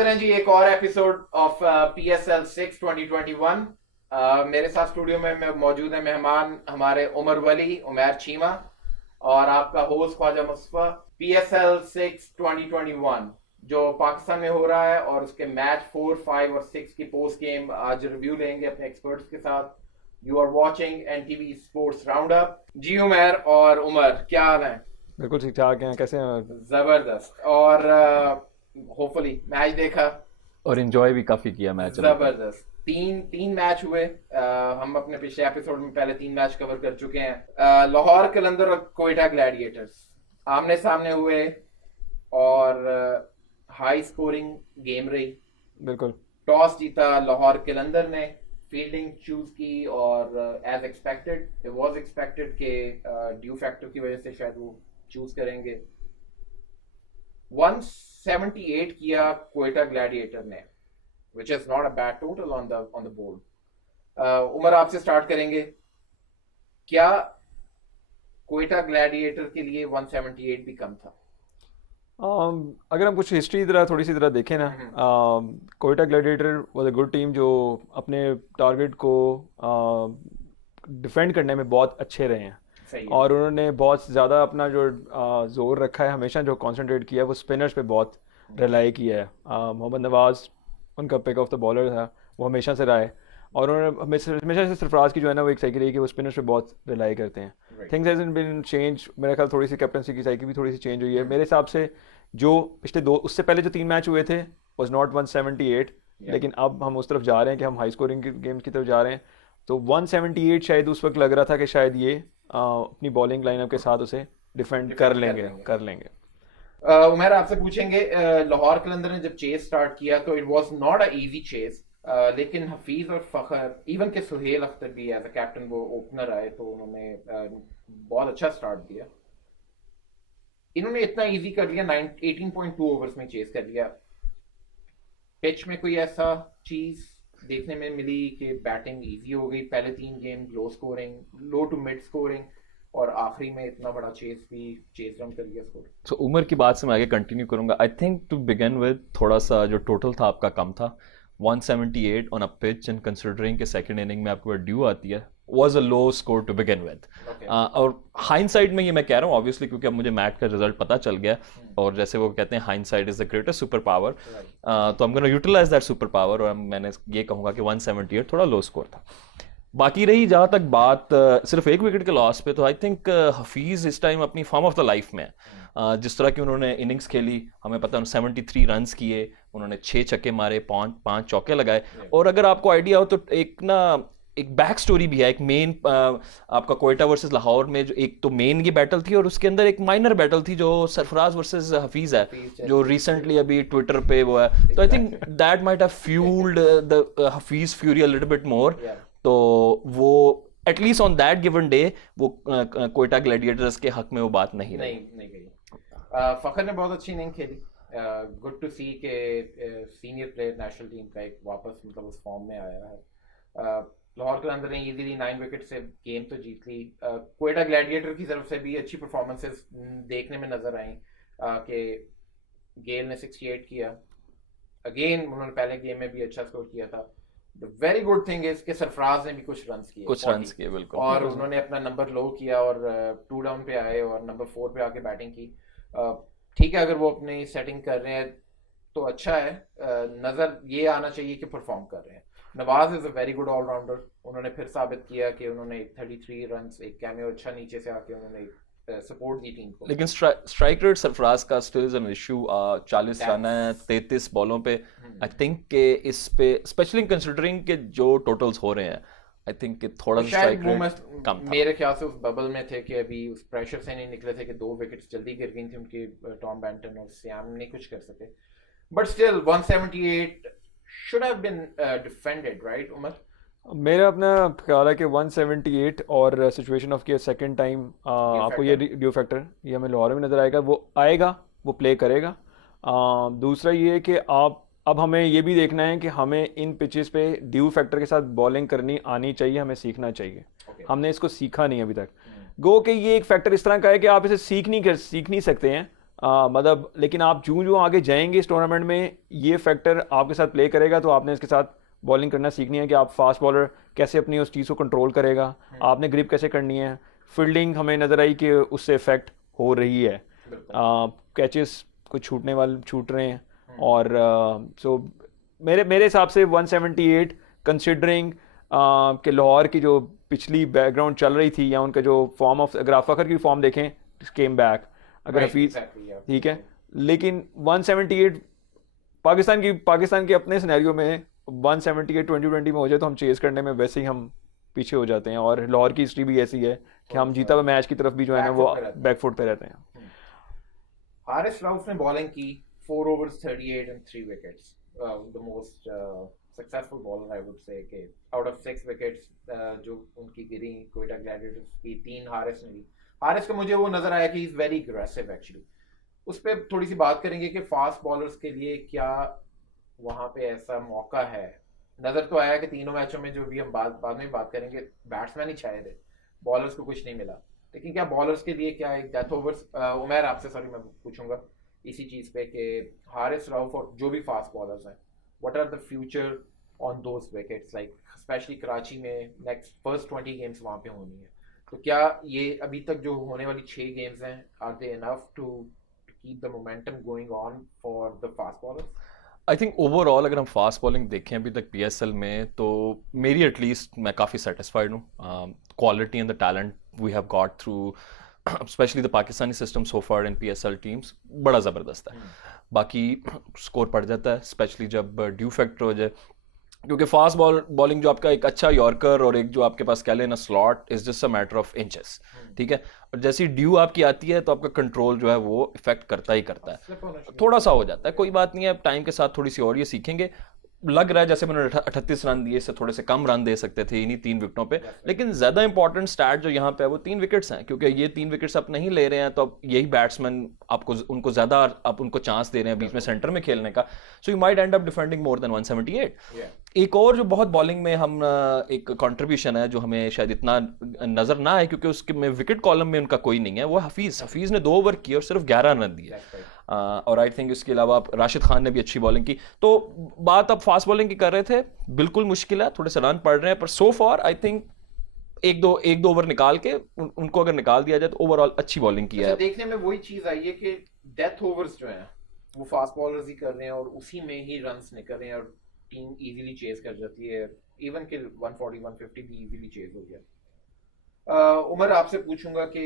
हाजिर हैं जी एक और एपिसोड ऑफ PSL 6 2021। मेरे साथ स्टूडियो में मौजूद है मेहमान हमारे उमर वली, उमैर चीमा और आपका होस्ट ख्वाजा मुस्तफा। PSL 6 2021 जो पाकिस्तान में हो रहा है और उसके मैच 4, 5 और 6 की पोस्ट गेम आज रिव्यू लेंगे अपने एक्सपर्ट्स के साथ। You are watching NTV sports round up. जी उमैर और उमर, क्या हाल है? बिल्कुल ठीक ठाक हैं। कैसे हैं? जबरदस्त। और होपफुली मैच देखा? और एंजॉय भी काफी किया मैच। जबरदस्त। तीन तीन मैच हुए। हम अपने पिछले एपिसोड में पहले 3 मैच कवर कर चुके हैं। लाहौर कलंदर और क्वेटा ग्लैडिएटर्स आमने सामने हुए और हाई स्कोरिंग गेम रही। बिल्कुल। टॉस जीता लाहौर कलंदर ने, फील्डिंग चूज की और as expected it was expected के ड्यू फैक्टर की वजह से शायद वो चूज करेंगे। 178 किया क्वेटा ग्लैडिएटर ने, which is not a bad total on the board. Umar, आपसे स्टार्ट करेंगे। क्या क्वेटा ग्लैडिएटर के लिए 178 भी कम था? अगर हम कुछ हिस्ट्री थोड़ी सी देखें ना, Quetta gladiator was a good team जो अपने टारगेट को डिफेंड करने में बहुत अच्छे रहे हैं। और उन्होंने बहुत ज़्यादा अपना जो जोर रखा है, हमेशा जो कंसंट्रेट किया है वो स्पिनर्स पे बहुत रिलाई किया है। मोहम्मद नवाज उनका पिक ऑफ द बॉलर था, वो हमेशा से रहा है। और उन्होंने हमेशा से सरफराज की जो है ना वो एक साइकी रही कि वो स्पिनर्स पे बहुत रिलाई करते हैं। Things hasn't been change. मेरा ख्याल थोड़ी सी कैप्टनसी की साइकी भी थोड़ी सी चेंज हुई है मेरे हिसाब से। जो पिछले उससे पहले जो 3 मैच हुए थे वाज नॉट 178, लेकिन अब हम उस तरफ जा रहे हैं कि हम हाई स्कोरिंग गेम्स की तरफ जा रहे हैं। तो 178 शायद उस वक्त लग रहा था कि शायद ये अपनी बॉलिंग लाइनअप के साथ उसे डिफेंड कर लेंगे। उमर, आपसे पूछेंगे, लाहौर कलंदर ने जब चेस स्टार्ट किया तो it was not a easy chess, लेकिन हफीज और फखर, इवन के सुहेल अख्तर भी एज अ कैप्टन वो ओपनर आए तो उन्होंने बहुत अच्छा स्टार्ट दिया। इन्होंने इतना इजी कर लिया, 18.2 ओवर्स में चेस कर लिया। पिच में कोई ऐसा चीज देखने में मिली कि बैटिंग इजी हो गई? पहले 3 game low scoring, low to mid scoring, और आखिरी में इतना बड़ा चेस रन कर लिया स्कोर। सो उमर की बात से मैं आगे कंटिन्यू करूंगा। I think to begin with थोड़ा सा जो टोटल था आपका कम था। 178 on a pitch and considering के सेकंड इनिंग में आपको ड्यू आती है, was a low score to begin with. और हाइंडसाइट में ये मैं कह रहा हूँ ऑब्वियसली, क्योंकि अब मुझे मैच का रिजल्ट पता चल गया और जैसे वो कहते हैं hindsight is the greatest super power. तो I am gonna utilise that super power और मैंने ये कहूँगा कि 178 थोड़ा लो स्कोर था। बाकी रही जहाँ तक बात सिर्फ एक विकेट के लॉस पे, तो आई थिंक हफीज़ इस टाइम अपनी फॉर्म ऑफ द लाइफ में जिस तरह की उन्होंने इनिंग्स खेली, हमें पता है 73 रन्स किए, उन्होंने 6 छक्के मारे, 5 चौके लगाए। और अगर आपको आइडिया हो तो एक बैक स्टोरी भी है। एक मेन आपका कोयटा वर्सेस लाहौर में जो एक तो मेन ये बैटल थी और उसके अंदर एक माइनर बैटल थी जो सरफराज वर्सेस हफीज है, जो रिसेंटली अभी ट्विटर पे वो है। तो I think that might have fuelled the Hafeez fury a little bit more. तो वो at least on that given day वो कोयटा ग्लैडिएटर्स के हक में वो बात नहीं गई। फखर ने बहुत अच्छी इनिंग खेली। गुड टू सी के सीनियर प्लेयर नेशनल टीम का एक वापस मतलब उस फॉर्म में आया है। लाहौर कलंदर ने इजीली 9 विकेट से गेम तो जीत ली। कोयटा ग्लैडिएटर की तरफ से भी अच्छी परफॉर्मेंसेस देखने में नजर आई कि गेल ने 68 किया। अगेन उन्होंने पहले गेम में भी अच्छा स्कोर किया था। The very good thing is कि सरफराज ने भी कुछ रन्स किए बिल्कुल। और उन्होंने अपना नंबर लो किया और 2 डाउन पे आए और नंबर 4 पे आके बैटिंग की। ठीक है, अगर वो अपनी सेटिंग कर रहे हैं तो अच्छा है। नजर ये आना चाहिए कि परफॉर्म कर रहे हैं। Nawaz is a very good allrounder. उन्होंने फिर साबित किया कि उन्होंने 33 रन्स, एक कैमियो अच्छा नीचे से आके उन्होंने सपोर्ट दी टीम को। लेकिन स्ट्राइक रेट सरफराज का still is an issue. 40 run है 33 बॉलों पे। आई थिंक के इस पे स्पेशली कंसिडरिंग के जो टोटल्स हो रहे हैं, आई थिंक थोड़ा सा स्ट्राइक रेट कम था। मेरे ख्याल से उस बबल में थे कि अभी उस प्रेशर से नहीं निकले थे कि 2 विकेट्स जल्दी गिर गई थी उनके। टॉम बैंटन और सैम नहीं कुछ कर सके, but still 178 should have been defended, right Umar? मेरा अपना ख्याल है कि 178 और सिचुएशन ऑफ के सेकंड टाइम आपको ये ड्यू फैक्टर ये हमें लाहौर में नज़र आएगा, वो प्ले करेगा। दूसरा ये है कि अब हमें ये भी देखना है कि हमें इन पिचेस पे ड्यू फैक्टर के साथ बॉलिंग करनी आनी चाहिए, हमें सीखना चाहिए। हमने इसको सीखा नहीं अभी तक। गो कि ये एक फैक्टर इस तरह का है कि आप इसे सीख नहीं सकते हैं। मतलब लेकिन आप जो आगे जाएंगे इस टूर्नामेंट में ये फैक्टर आपके साथ प्ले करेगा, तो आपने इसके साथ बॉलिंग करना सीखनी है कि आप फास्ट बॉलर कैसे अपनी उस चीज़ को कंट्रोल करेगा, आपने ग्रिप कैसे करनी है। फील्डिंग हमें नज़र आई कि उससे इफेक्ट हो रही है, कैचेस कुछ छूट रहे हैं, और सो मेरे हिसाब से 178 कंसिडरिंग कि लाहौर की जो पिछली बैकग्राउंड चल रही थी या उनका जो फॉर्म ऑफ, अगर आप फ़खर की फॉर्म देखें केम बैक, अगर हफीज़ ठीक है, लेकिन 178 पाकिस्तान के अपने सिनेरियो में 178 2020 में हो जाए तो हम चेस करने में वैसे ही हम पीछे हो जाते हैं, और लाहौर की हिस्ट्री भी ऐसी है कि हम जीता हुआ मैच की तरफ भी जो है ना वो बैकफुट पे रहते हैं। हारिस रऊफ ने बॉलिंग की 4 overs 38 and 3 wickets, the most successful bowler I would say कि out of 6 wickets जो उनकी गिरी कोयटा ग्लैडिएटर्स की 3 हारिस ने ली। हारिस का मुझे वो नजर आया कि इज वेरी अग्रेसिव एक्चुअली। उस पर थोड़ी सी बात करेंगे कि फास्ट बॉलर्स के लिए क्या वहां पे ऐसा मौका है। नजर तो आया कि तीनों मैचों में जो भी हम बाद में बात करेंगे बैट्समैन ही छाए थे, बॉलर्स को कुछ नहीं मिला, लेकिन क्या बॉलर्स के लिए क्या एक डेथ ओवर्स, उमर आपसे सॉरी मैं पूछूंगा इसी चीज पे कि हारिस रऊफ और जो भी फास्ट बॉलर्स हैं, what are the future on those wickets, like specially Karachi में नेक्स्ट फर्स्ट 20 गेम्स वहां पे होनी है, तो क्या ये अभी तक जो होने वाली 6 गेम्स हैं are they enough to keep the momentum going on for the fast bowlers? I think overall अगर हम फास्ट बॉलिंग देखें अभी तक PSL में, तो मेरी एटलीस्ट मैं काफ़ी सेटिस्फाइड हूँ। Quality and the talent we have got through specially the Pakistani system so far in PSL teams बड़ा ज़बरदस्त है। बाकी स्कोर पड़ जाता है स्पेशली जब ड्यू फैक्टर हो जाए, क्योंकि फास्ट बॉलिंग जो आपका एक अच्छा यॉर्कर और एक जो आपके पास कह लेना slot is just a matter of inches, ठीक है, और जैसी ड्यू आपकी आती है तो आपका कंट्रोल जो है वो इफेक्ट करता ही करता है, थोड़ा सा हो जाता है, कोई बात नहीं है, टाइम के साथ थोड़ी सी और ये सीखेंगे। लग रहा है जैसे मैंने 38 रन दिए, इससे थोड़े से कम रन दे सकते थे इन्हीं 3 विकेटों पे, लेकिन ज्यादा इंपॉर्टेंट स्टैट जो यहाँ पे है वो 3 विकेट्स हैं, क्योंकि ये 3 विकेट्स आप नहीं ले रहे हैं तो अब यही बैट्समैन आपको उनको ज्यादा आप उनको चांस दे रहे हैं बीच में सेंटर में खेलने का, so you might and up defending more than 178। एक और जो बहुत बॉलिंग में हम एक कंट्रीब्यूशन है जो हमें शायद इतना नजर ना आए क्योंकि उसके में विकेट कॉलम में उनका कोई नहीं है, वो हफीज ने 2 ओवर किए और सिर्फ 11 रन दिए, और आई थिंक इसके अलावा आप राशिद खान ने भी अच्छी बॉलिंग की। तो बात आप फास्ट बॉलिंग की कर रहे थे, बिल्कुल मुश्किल है, थोड़े से रन पड़ रहे हैं, पर सो फॉर आई थिंक एक दो ओवर निकाल के उनको अगर निकाल दिया जाए तो ओवरऑल अच्छी बॉलिंग की है। देखने में वही चीज आई है कि डेथ ओवर्स जो हैं वो फास्ट बॉलर्स ही कर रहे हैं और उसी में ही रन्स निकल रहे हैं और टीम इजीली चेज कर जाती है, इवन कि 140 150 भी इजीली चेज हो गया। उमर आपसे पूछूंगा कि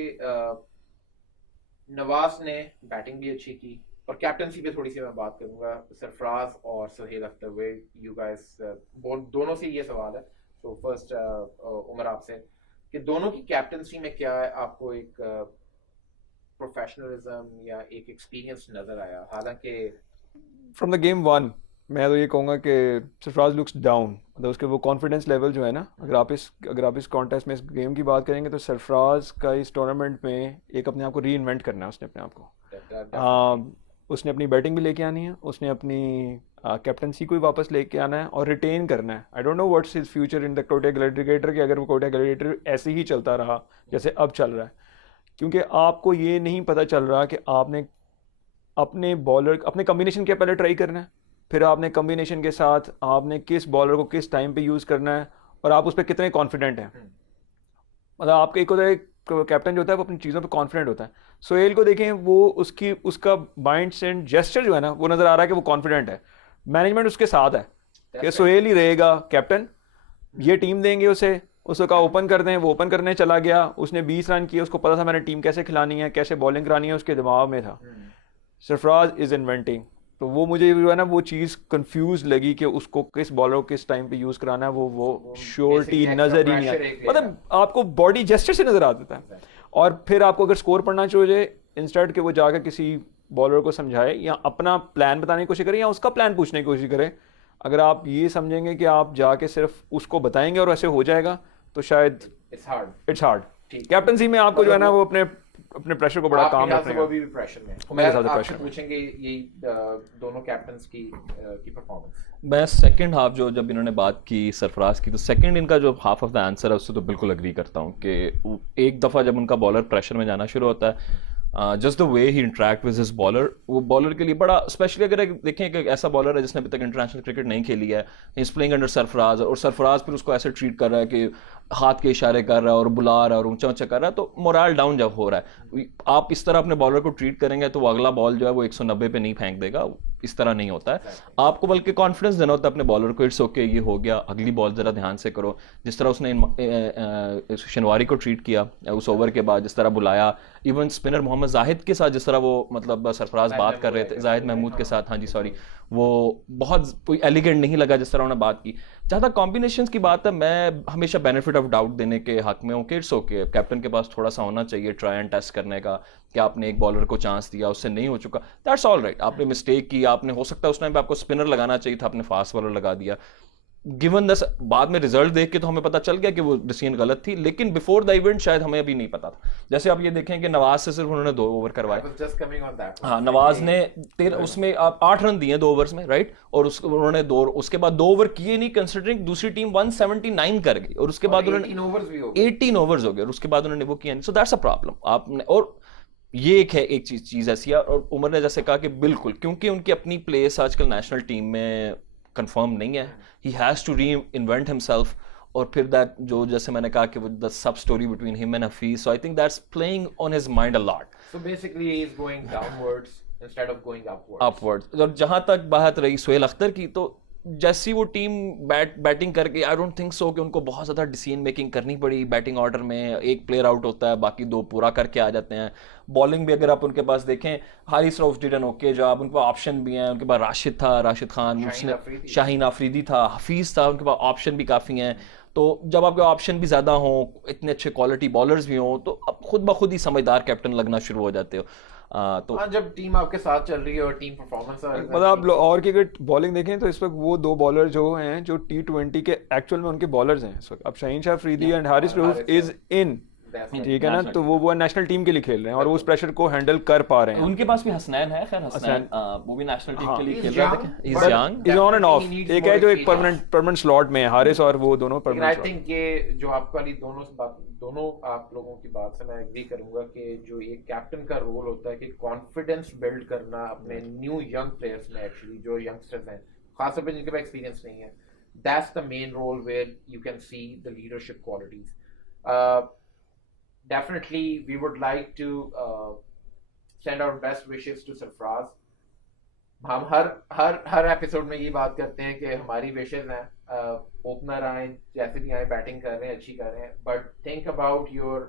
नवाज ने बैटिंग भी अच्छी की और कैप्टनसी पे थोड़ी सी मैं बात करूंगा, सरफराज और सुहेल अख्तर, वे यू गाइस दोनों से ये सवाल है। तो फर्स्ट उमर आपसे कि दोनों की कैप्टनसी में क्या है आपको एक प्रोफेशनलिज्म या एक एक्सपीरियंस नजर आया? हालांकि फ्रॉम द गेम 1 मैं तो ये कहूँगा कि सरफराज लुक्स डाउन, मतलब उसके वो कॉन्फिडेंस लेवल जो है ना, अगर आप इस कॉन्टेस्ट में इस गेम की बात करेंगे तो सरफराज का इस टूर्नामेंट में एक अपने आप को री इन्वेंट करना है उसने अपने आप को, उसने अपनी बैटिंग भी लेके आनी है, उसने अपनी कैप्टनसी को भी वापस लेके आना है और रिटेन करना है। I don't know what's his future in the Quetta gladiator कि अगर वो कोयटा ग्लैडिएटर ऐसे ही चलता रहा जैसे अब चल रहा है, क्योंकि आपको ये नहीं पता चल रहा कि आपने अपने कम्बिनेशन क्या पहले ट्राई करना है, फिर आपने कम्बिनेशन के साथ आपने किस बॉलर को किस टाइम पे यूज़ करना है और आप उस पर कितने कॉन्फिडेंट हैं। मतलब आपके एक होता है कैप्टन जो होता है वो अपनी चीज़ों पे कॉन्फिडेंट होता है। सोहेल को देखें, वो उसका माइंड एंड जेस्चर जो है ना वो नज़र आ रहा है कि वो कॉन्फिडेंट है, मैनेजमेंट उसके साथ है कि सोहेल ही रहेगा कैप्टन, ये टीम देंगे उसको कहा ओपन कर दें, वो ओपन करने चला गया, उसने 20 रन किए, उसको पता था मैंने टीम कैसे खिलानी है, कैसे बॉलिंग करानी है, उसके दिमाग में था। सरफराज इज़ इन्वेंटिंग, तो वो मुझे जो है ना वो चीज़ कंफ्यूज लगी कि उसको किस बॉलर को किस टाइम पे यूज़ कराना है, वो श्योरिटी नज़र ही नहीं आई, मतलब आपको बॉडी जेस्चर से नज़र आ देता है। और फिर आपको अगर स्कोर पढ़ना चाहिए, इंस्टेड कि वो जाकर किसी बॉलर को समझाए या अपना प्लान बताने की कोशिश करें या उसका प्लान पूछने की कोशिश करें, अगर आप ये समझेंगे कि आप जाके सिर्फ उसको बताएंगे और ऐसे हो जाएगा तो शायद इट्स हार्ड। कैप्टनसी में आपको जो है ना वो अपने प्रेशर को बड़ा काम रखने का, भी प्रेशर में मेरे साथ प्रेशर पूछेंगे यही दोनों कैप्टन्स की परफॉर्मेंस। मैं सेकंड हाफ जो जब इन्होंने बात की सरफराज की, तो सेकंड इनका जो हाफ ऑफ द आंसर है उससे तो बिल्कुल अग्री करता हूँ कि एक दफ़ा जब उनका बॉलर प्रेशर में जाना शुरू होता है just the way he interact with his bowler, वो बॉलर के लिए बड़ा, स्पेशली अगर देखें कि ऐसा बॉलर है जिसने अभी तक इंटरनेशनल क्रिकेट नहीं खेली है, इज प्लेइंग अंडर सरफराज, और सरफराज फिर उसको ऐसे ट्रीट कर रहा है कि हाथ के इशारे कर रहा है और बुला रहा है और ऊंचा ऊंचा कर रहा है, तो मोरल डाउन जब हो रहा है, आप इस तरह अपने बॉलर को ट्रीट करेंगे तो वो अगला बॉल जो है वो 190 पे नहीं फेंक देगा, इस तरह नहीं होता है। आपको बल्कि कॉन्फिडेंस देना होता है अपने बॉलर को, इट्स ओके ये हो गया, अगली बॉल जरा ध्यान से करो, जिस तरह उसने शनवारी को ट्रीट किया उस ओवर के बाद, जिस तरह बुलाया, इवन स्पिनर मोहम्मद जाहिद के साथ जिस तरह वो मतलब सरफराज बात कर रहे थे, जाहिद महमूद के साथ, हाँ जी सॉरी, वो बहुत कोई एलिगेंट नहीं लगा जिस तरह उन्होंने बात की। जहाँ तक कॉम्बिनेशंस की बात है, मैं हमेशा बेनिफिट ऑफ डाउट देने के हक में हूँ कि इट्स ओके, कैप्टन के पास थोड़ा सा होना चाहिए ट्राई एंड टेस्ट करने का, कि आपने एक बॉलर को चांस दिया, उससे नहीं हो चुका, दैट्स ऑल राइट, आपने मिस्टेक की, आपने हो सकता है उस टाइम पे आपको स्पिनर लगाना चाहिए था, आपने फास्ट बॉलर लगा दिया, गिवन दस बाद में रिजल्ट देख के तो हमें पता चल गया कि वो डिसीजन गलत थी, लेकिन बिफोर द इवेंट शायद हमें अभी नहीं पता था। जैसे आप ये देखें कि नवाज से सिर्फ उन्होंने 2 ओवर करवाए, हाँ नवाज ने उसमें 8 रन दिए 2 ओवर्स में, राइट, और उन्होंने उसके बाद 2 ओवर किए नहीं, कंसिडरिंग दूसरी टीम 179 कर गई, और उसके बाद उन्होंने 18 ओवर्स हो गए, और उसके बाद उन्होंने वो किया नहीं, सो दैट्स अ प्रॉब्लम। आपने, और ये एक चीज ऐसी है, और उमर ने जैसे कहा कि बिल्कुल, क्योंकि उनकी अपनी प्लेस आजकल नेशनल टीम में कंफर्म नहीं है, he has to reinvent himself, और फिर दैट जो जैसे मैंने कहा कि वो the sub story between him and Hafeez, so I think that's playing on his mind a lot, so basically he is going downwards instead of going upwards. और जहां तक बात रही सुहेल अख्तर की, तो जैसी वो टीम बैटिंग करके, आई डोंट थिंक सो कि उनको बहुत ज़्यादा डिसीजन मेकिंग करनी पड़ी बैटिंग ऑर्डर में, एक प्लेयर आउट होता है बाकी 2 पूरा करके आ जाते हैं। बॉलिंग भी अगर आप उनके पास देखें, Haris Rauf did an okay job, उनके पास ऑप्शन भी हैं, उनके पास राशिद था, राशिद खान, शाहीन आफरीदी था, हफीज़ था, उनके पास ऑप्शन भी काफ़ी हैं। तो जब आपके ऑप्शन भी ज़्यादा हों, इतने अच्छे क्वालिटी बॉलर्स भी हों, तो अब खुद ब खुद ही समझदार कैप्टन लगना शुरू हो जाते हो। तो जब टीम आपके साथ चल रही है और टीम परफॉर्मेंस, मतलब आप और की अगर बॉलिंग देखें तो इस वक्त वो 2 बॉलर जो हैं जो T20 के एक्चुअल में उनके बॉलर्स हैं इस वक्त, अब Shaheen Shah Afridi and Haris Rauf is in, ठीक है ना, तो वो नेशनल टीम के लिए खेल रहे हैं और वो उस प्रेशर को हैंडल कर पा रहे हैं। उनके पास भी हसनैन है, खैर हसनैन वो भी नेशनल टीम के लिए खेल रहा है, is young, is on end of, एक है जो एक परमानेंट स्लॉट में है, हारिस और वो दोनों परमानेंट। आई थिंक ये जो आपको वाली दोनों आप लोगों की बात से मैं एग्री करूंगा कि जो ये कैप्टन का रोल होता है कि कॉन्फिडेंस बिल्ड करना अपने न्यू यंग प्लेयर्स में, एक्चुअली जो यंगस्टर्स हैं, खासतौर पे जिनके पास एक्सपीरियंस नहीं है, that's the main role where you can see the leadership qualities. Definitely, we would like to send our best wishes to Sarfraz. हम हर एपिसोड में ये बात करते हैं कि हमारी विशेस हैं ओपनर आए, जैसे भी आए, बैटिंग कर रहे हैं, अच्छी कर रहे हैं, but think about your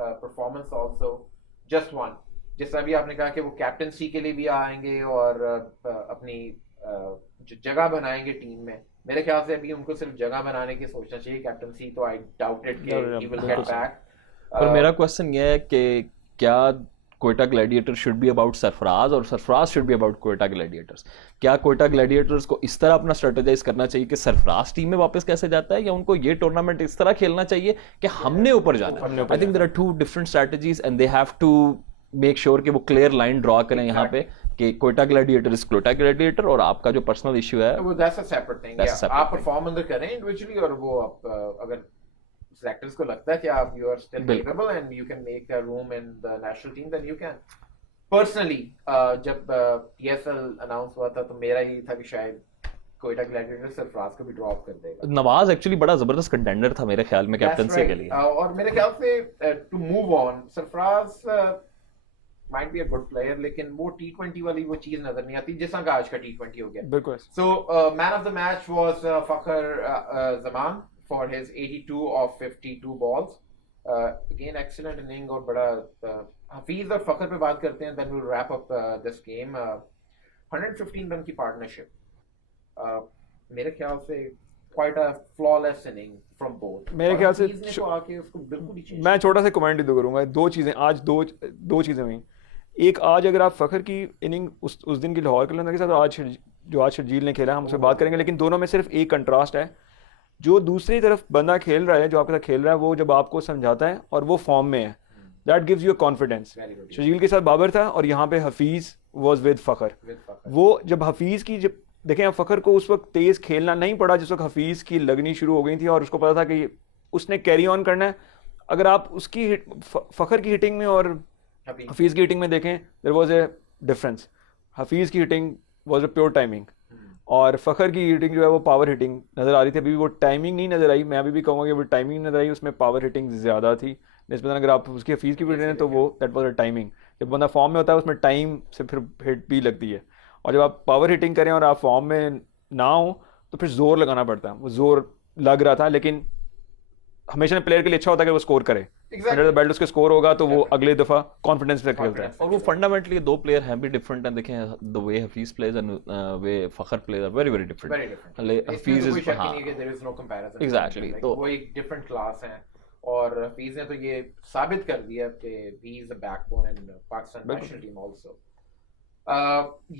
performance also, just one, जिस तरह भी आपने कहा कि वो कैप्टनसी के लिए भी आएंगे और अपनी जो जगह बनाएंगे टीम में, मेरे ख्याल से अभी उनको सिर्फ जगह बनाने की सोचना चाहिए, कैप्टनसी तो आई डाउटेड कि ही विल गेट बैक। पर मेरा क्वेश्चन ये है कि क्या Quetta Gladiator should be about Sarfaraz और Sarfaraz should be about Quetta Gladiators? क्या कोयटा ग्लैडिएटर्स को इस तरह अपना स्ट्रेटेजाइज करना चाहिए कि सरफराज टीम में वापस कैसे जाता है, या उनको ये टूर्नामेंट इस तरह खेलना चाहिए कि हमने ऊपर जाना है? I think there are 2 different strategies and they have to make sure कि वो क्लियर लाइन ड्रॉ करें यहाँ पे कि Quetta gladiator is Quetta gladiator, और आपका जो पर्सनल इशू है वो दैट्स अ सेपरेट थिंग। आप परफॉर्म अंदर करें इंडिविजुअली, और वो आप अगर सेलेक्टर्स को लगता है कि आप you are still capable and you can make a room in the national team, then you can. Personally जब PSL अनाउंस हुआ था तो मेरा ये था कि शायद कोयटा ग्लैडिएटर सरफराज को भी ड्रॉप कर देगा। नवाज एक्चुअली बड़ा जबरदस्त कंटेंडर था मेरे ख्याल में कैप्टनसी के लिए, और मेरे ख्याल से to move on, Sarfaraz might be a good player, लेकिन वो T20 वाली वो चीज नजर नहीं आती जिस तरह का आज का T20 हो गया। बिल्कुल। So man of the match was Fakhar Zaman for his 82 of 52 balls. Again, excellent inning और बड़ा हफीज और फखर पे बात करते हैं, then we'll wrap up this game. 115 run की पार्टनरशिप, मेरे ख्याल से quite a flawless inning from both. मेरे ख्याल से आके उसको बिल्कुल ही मैं छोटा सा कमेंट ही करूंगा, 2 चीजें आज, दो चीजें हुई। एक, आज अगर आप फखर की इनिंग उस दिन की लाहौर कलंदर के साथ, आज शर्जील ने खेला, हम उससे बात करेंगे, लेकिन दोनों में सिर्फ एक कंट्रास्ट है, जो दूसरी तरफ बंदा खेल रहा है, जो आपके साथ खेल रहा है, वो जब आपको समझाता है और वो फॉर्म में है, that gives you confidence. Sharjeel के साथ बाबर था और यहाँ पे हफीज वाज विद फखर। वो जब हफीज की, जब देखें आप, फखर को उस वक्त तेज खेलना नहीं पड़ा जिस वक्त हफीज की लगनी शुरू हो गई थी, और उसको पता था कि उसने कैरी ऑन करना है। अगर आप उसकी फखर की हिटिंग में और हफीज़ की हिटिंग में देखें there was a difference. Hafeez की hitting was a pure timing और फ़खर की हिटिंग जो है वो पावर हिटिंग नज़र आ रही थी. अभी वो टाइमिंग नहीं नज़र आई. मैं अभी भी कहूँगा कि वो टाइमिंग नज़र आई, उसमें पावर हिटिंग ज़्यादा थी निस्बतन. अगर आप उसकी हफीज़ की हिटिंग तो वो दैट वाज अ टाइमिंग. जब बंदा फॉर्म में होता है उसमें टाइम से फिर हिट भी लगती है. और जब आप पावर हिटिंग करें और आप फॉर्म में ना हो तो फिर जोर लगाना पड़ता है. वो जोर लग रहा था, लेकिन हमेशा प्लेयर के लिए अच्छा होता है कि वो स्कोर करे. अंडर द बेल्ट उसके स्कोर होगा तो वो अगले दफा कॉन्फिडेंस से खेलता है. और वो फंडामेंटली दो प्लेयर हैं भी डिफरेंट हैं. देखें the way Hafeez plays and way Fakhar plays are very very different. Hafeez is there is no comparison. Exactly. तो वो एक डिफरेंट क्लास है और हफीज ने तो ये साबित कर दिया कि ही is a backbone in Pakistan national team also.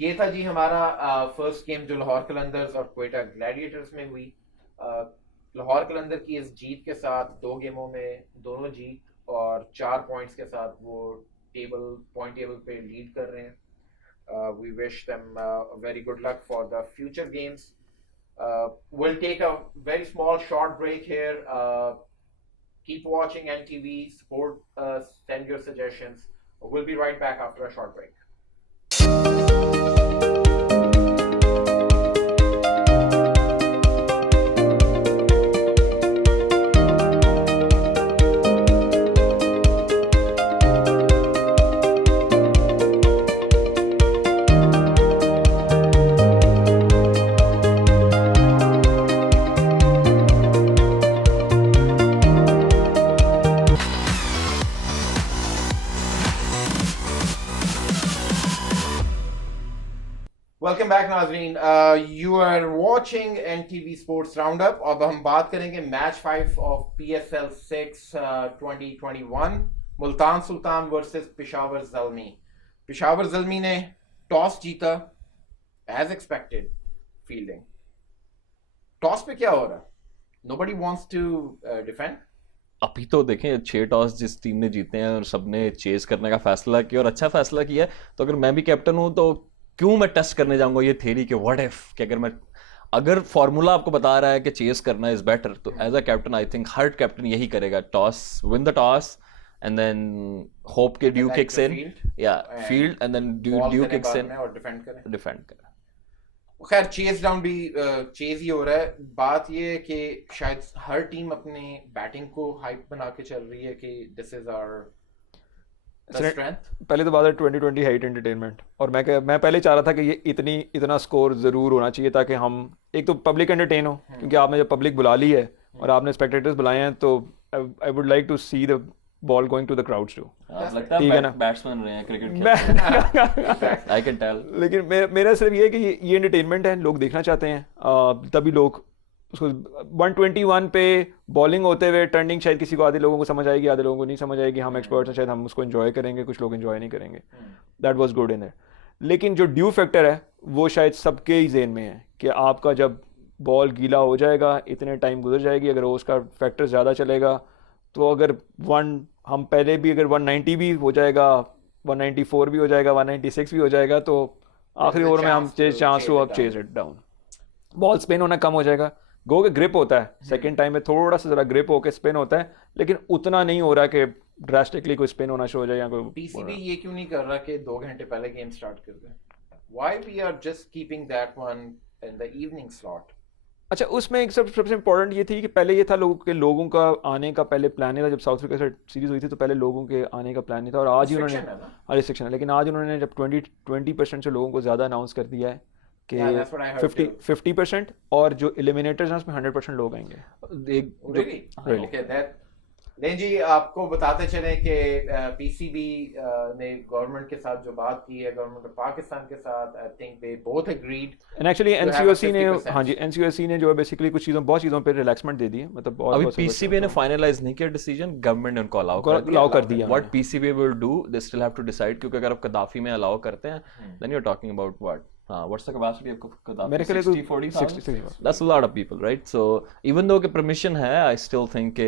ये था जी हमारा फर्स्ट गेम जो लाहौर कलंदर्स और क्वेटा ग्लैडिएटर्स में हुई. लाहौर कलंदर की इस जीत के साथ 2 गेमों में दोनों जीत और 4 पॉइंट्स के साथ वो पॉइंट टेबल पे लीड कर रहे हैं. We wish them very good luck for the future games. Will take a very small short break here. Keep watching NTV, support us, send your suggestions. We'll be right back after a short break. Welcome back नाजरीन. You are watching NTV sports roundup. अब हम बात करेंगे match 5 of PSL 6 2021 Multan Sultan versus Peshawar Zalmi. Peshawar Zalmi ने toss जीता, as expected fielding. Toss पे क्या हो रहा है? Nobody wants to defend. अभी तो देखें 6 टॉस जिस टीम ने जीते हैं और सबने चेस करने का फैसला किया और अच्छा फैसला किया है. तो अगर मैं भी कैप्टन हूं तो क्यों मैं टेस्ट करने जाऊंगा ये थ्योरी कि व्हाट इफ कि अगर फार्मूला आपको बता रहा है कि चेस करना इज बेटर, तो as a captain I think हर कैप्टन यही करेगा. Toss, win the toss and then hope के ड्यू किक्स इन, या field and then dew kicks in और डिफेंड करें. खैर चेस डाउन भी चेस ही हो रहा है. बात ये है कि शायद हर टीम अपने बैटिंग को हाइप बना के चल रही है कि दिस इज आवर स्ट्रेंथ. पहले तो बात है 2020 हाइट एंटरटेनमेंट. और मैं पहले चाह रहा था कि ये इतना स्कोर ज़रूर होना चाहिए ताकि हम एक तो पब्लिक एंटरटेन हो, क्योंकि आपने जब पब्लिक बुला ली है और आपने स्पेक्टेटर्स बुलाए हैं तो I would like to see the ball going to the crowds too. ठीक है ना, बैट्समैन रहे हैं क्रिकेट. I can tell. लेकिन मेरा सिर्फ ये है कि ये एंटरटेनमेंट है, लोग देखना चाहते हैं. तभी लोग उसको 121 पे बॉलिंग होते हुए टर्निंग शायद किसी को, आधे लोगों को समझ आएगी, आधे लोगों को नहीं समझ आएगी. हम एक्सपर्ट्स हैं, शायद हम उसको एंजॉय करेंगे, कुछ लोग एंजॉय नहीं करेंगे. That was good in it. लेकिन जो ड्यू फैक्टर है वो शायद सबके ही जेन में है कि आपका जब बॉल गीला हो जाएगा, इतने टाइम गुजर जाएगी, अगर उसका फैक्टर ज़्यादा चलेगा तो अगर हम पहले भी अगर 190 भी हो जाएगा, 194 भी हो जाएगा, 196 भी हो जाएगा, तो आखिरी ओवर में हम चांस टू अब chase it down. Ball spin होना कम हो जाएगा. गो के ग्रिप होता है सेकंड टाइम में, थोड़ा सा जरा ग्रिप होके स्पिन होता है, लेकिन उतना नहीं हो रहा कि ड्रास्टिकली कोई स्पिन होना शुरू हो जाए या कोई. पीसीबी ये क्यों नहीं कर रहा कि 2 घंटे पहले गेम स्टार्ट कर दे? Why we are just keeping that one in the evening slot? अच्छा, उसमें एक सबसे इम्पोर्टेंट ये थी कि पहले ये था लोगों का आने का पहले प्लान नहीं था. जब साउथ अफ्रीका से सीरीज हुई थी तो पहले लोगों के आने का प्लान नहीं था, और आज ही उन्होंने रिस्ट्रिक्शन है. लेकिन आज उन्होंने जब 20% से लोगों को ज़्यादा अनाउंस कर दिया है कि 50%, और जो एलिमिनेटर्स हैं उसमें 100% लोग आएंगे. नहीं जी, आपको बताते चले कि पीसीबी ने गवर्नमेंट के साथ जो बात की है, गवर्नमेंट ऑफ पाकिस्तान के साथ, I think they both agreed. And actually NCOC ने, हाँ जी, एनसीओसी ने जो है बेसिकली बहुत चीज़ों पे रिलैक्समेंट दे दी है. मतलब अभी पीसीबी ने फाइनलाइज नहीं किया डिसीजन, गवर्नमेंट ने उनको अलाउ कर दिया. What PCB will do, they still have to decide, क्योंकि अगर आप कदाफी में अलाउ करते हैं then you are talking about what what's the capacity of Gaddafi? 60-40,000. That's a lot of people, right? So even though permission hai, I still think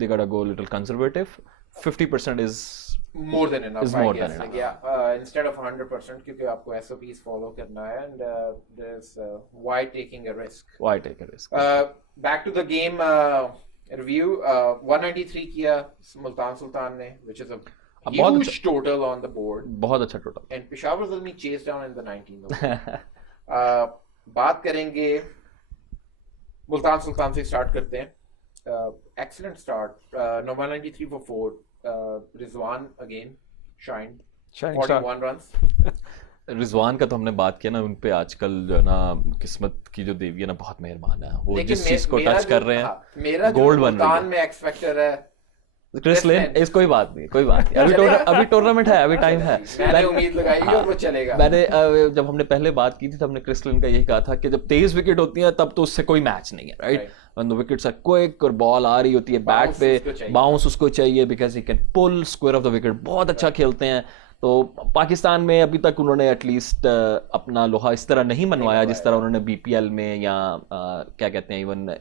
they gotta go a little conservative. 50% is more than enough. Is more than enough. Yeah, instead of 100%, क्योंकि आपको SOPs follow करना है, and there's why taking a risk? Why take a risk? Back to the game review. 193 किया मुल्तान सुल्तान ने, which is a बहुत Huge total on the board. बहुत अच्छा total. And Peshawar Zalmi chased down in the 19th over. बात करेंगे मुल्तान सुल्तान से start करते हैं. Excellent start. No 193 for 4. Rizwan again shined. 41 runs. Rizwan का तो हमने बात किया ना, उन पे आजकल जो है ना किस्मत की जो देवी है ना बहुत मेहरबान है. वो जिस चीज को टच कर रहे हैं मेरा गोल्ड बन रही है. में एक्स फैक्टर है क्रिस लिन. इस कोई बात नहीं. अभी टूर्नामेंट है, अभी टाइम है. मैंने उम्मीद लगाई कि वो चलेगा. मैंने जब हमने पहले बात की थी तब हमने क्रिस लिन का यही कहा था कि जब 23 विकेट होती है तब तो उससे कोई मैच नहीं है. Right. When the wickets are quick और बॉल आ रही होती है बैट पे, बाउंस उसको चाहिए because he can pull square off the wicket. बहुत अच्छा खेलते हैं. तो पाकिस्तान में अभी तक उन्होंने एटलीस्ट अपना लोहा इस तरह नहीं मनवाया जिस तरह उन्होंने बीपीएल में या क्या कहते हैं इवन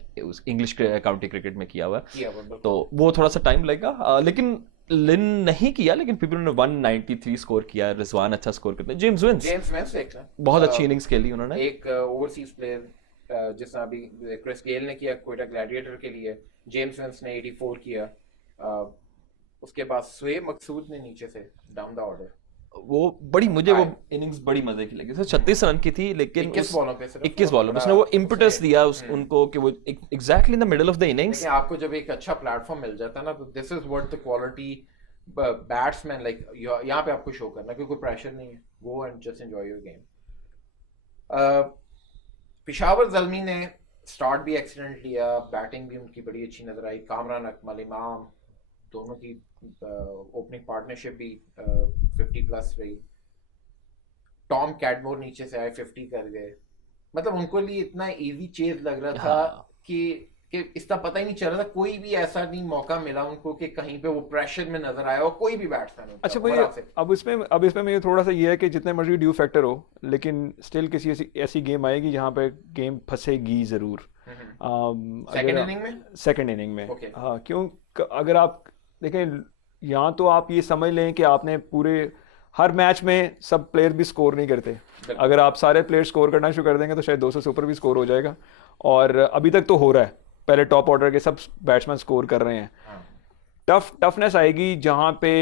इंग्लिश काउंटी क्रिकेट में किया हुआ है. तो वो थोड़ा सा टाइम लगेगा. लेकिन लिन नहीं किया, लेकिन फिर भी उन्होंने 193 स्कोर किया. रिजवान अच्छा स्कोर करते हैं. जेम्स विंस बहुत अच्छी इनिंग्स खेली उन्होंने. एक ओवरसीज प्लेयर जिसने अभी क्रिस गेल ने किया क्वेटा ग्लैडिएटर के लिए, जेम्स विंस ने 84 किया. उसके बाद शुएब मकसूद ने नीचे से डाउन द ऑर्डर. वो बड़ी मुझे वो इनिंग्स बड़ी मजे की लगी. 36 रन की थी लेकिन 21 बॉलों पे उसने वो इम्पेटस दिया उनको कि वो exactly in the middle of the innings. लेकिन आपको जब एक अच्छा प्लेटफॉर्म मिल जाता है ना, तो this is what the quality batsman like यहाँ पे आपको शो करना, क्योंकि कोई प्रेशर नहीं है. Go and just enjoy your game. Peshawar Zalmi ने स्टार्ट भी एक्सीलेंट लिया, बैटिंग भी उनकी बड़ी अच्छी नजर आई. कामरान अकमल, इमाम दोनों की ओपनिंग पार्टनरशिप भी 50 प्लस रही. टॉम कैडमोर नीचे से आए 50 कर गए. मतलब उनको लिए इतना इजी चेज लग रहा था कि इसका पता ही नहीं चल रहा था. कोई भी ऐसा नहीं मौका मिला उनको कि कहीं पे वो प्रेशर में नजर आया, और कोई भी बैट्समैन. अच्छा भाई, अब इसमें मुझे थोड़ा सा ये है कि जितने मर्जी ड्यू फैक्टर हो, लेकिन स्टिल किसी ऐसी गेम आएगी जहाँ पे गेम फंसेगी जरूर. सेकंड इनिंग में हाँ. क्यों? अगर आप देखें, यहाँ तो आप ये समझ लें कि आपने पूरे हर मैच में सब प्लेयर भी स्कोर नहीं करते. अगर आप सारे प्लेयर स्कोर करना शुरू कर देंगे तो शायद 200 से ऊपर भी स्कोर हो जाएगा. और अभी तक तो हो रहा है. पहले टॉप ऑर्डर के सब बैट्समैन स्कोर कर रहे हैं. टफनेस आएगी जहाँ पे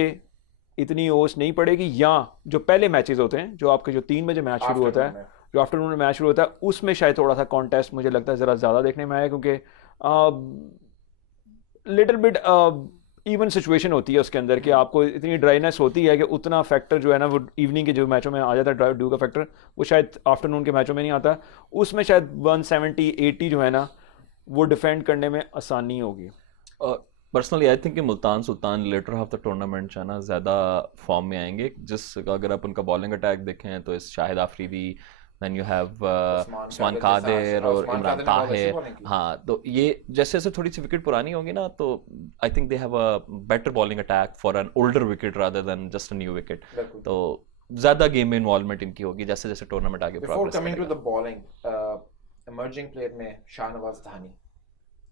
इतनी ओस नहीं पड़ेगी, या जो पहले मैचेस होते हैं, जो आपके जो 3 बजे मैच शुरू होता है, जो आफ्टरनून में मैच शुरू होता है, उसमें शायद थोड़ा सा कॉन्टेस्ट मुझे लगता है ज़रा ज़्यादा देखने में आया, क्योंकि लिटिल बिट इवन सिचुएशन होती है उसके अंदर कि आपको इतनी ड्राइनेस होती है कि उतना फैक्टर जो है ना वो इवनिंग के जो मैचों में आ जाता है, ड्यू का फैक्टर, वो शायद आफ्टरनून के मैचों में नहीं आता. उसमें शायद 170-80 जो है ना वो डिफेंड करने में आसानी होगी. पर्सनली आई थिंक कि Multan Sultan letter half the tournament जो है ना ज़्यादा फॉर्म में आएंगे. अगर आप उनका बॉलिंग अटैक देखें तो इस Shahid Afridi, then you have Usman Qadir और इमरान ताहिर. हाँ, तो ये जैसे जैसे थोड़ी सी विकेट पुरानी होगी ना, तो I think they have a better bowling attack for an older wicket rather than just a new wicket. तो ज्यादा गेम में इन्वॉल्वमेंट इनकी होगी जैसे जैसे टूर्नामेंट आगे प्रोग्रेस करेगा. Coming to the bowling, emerging player में Shahnawaz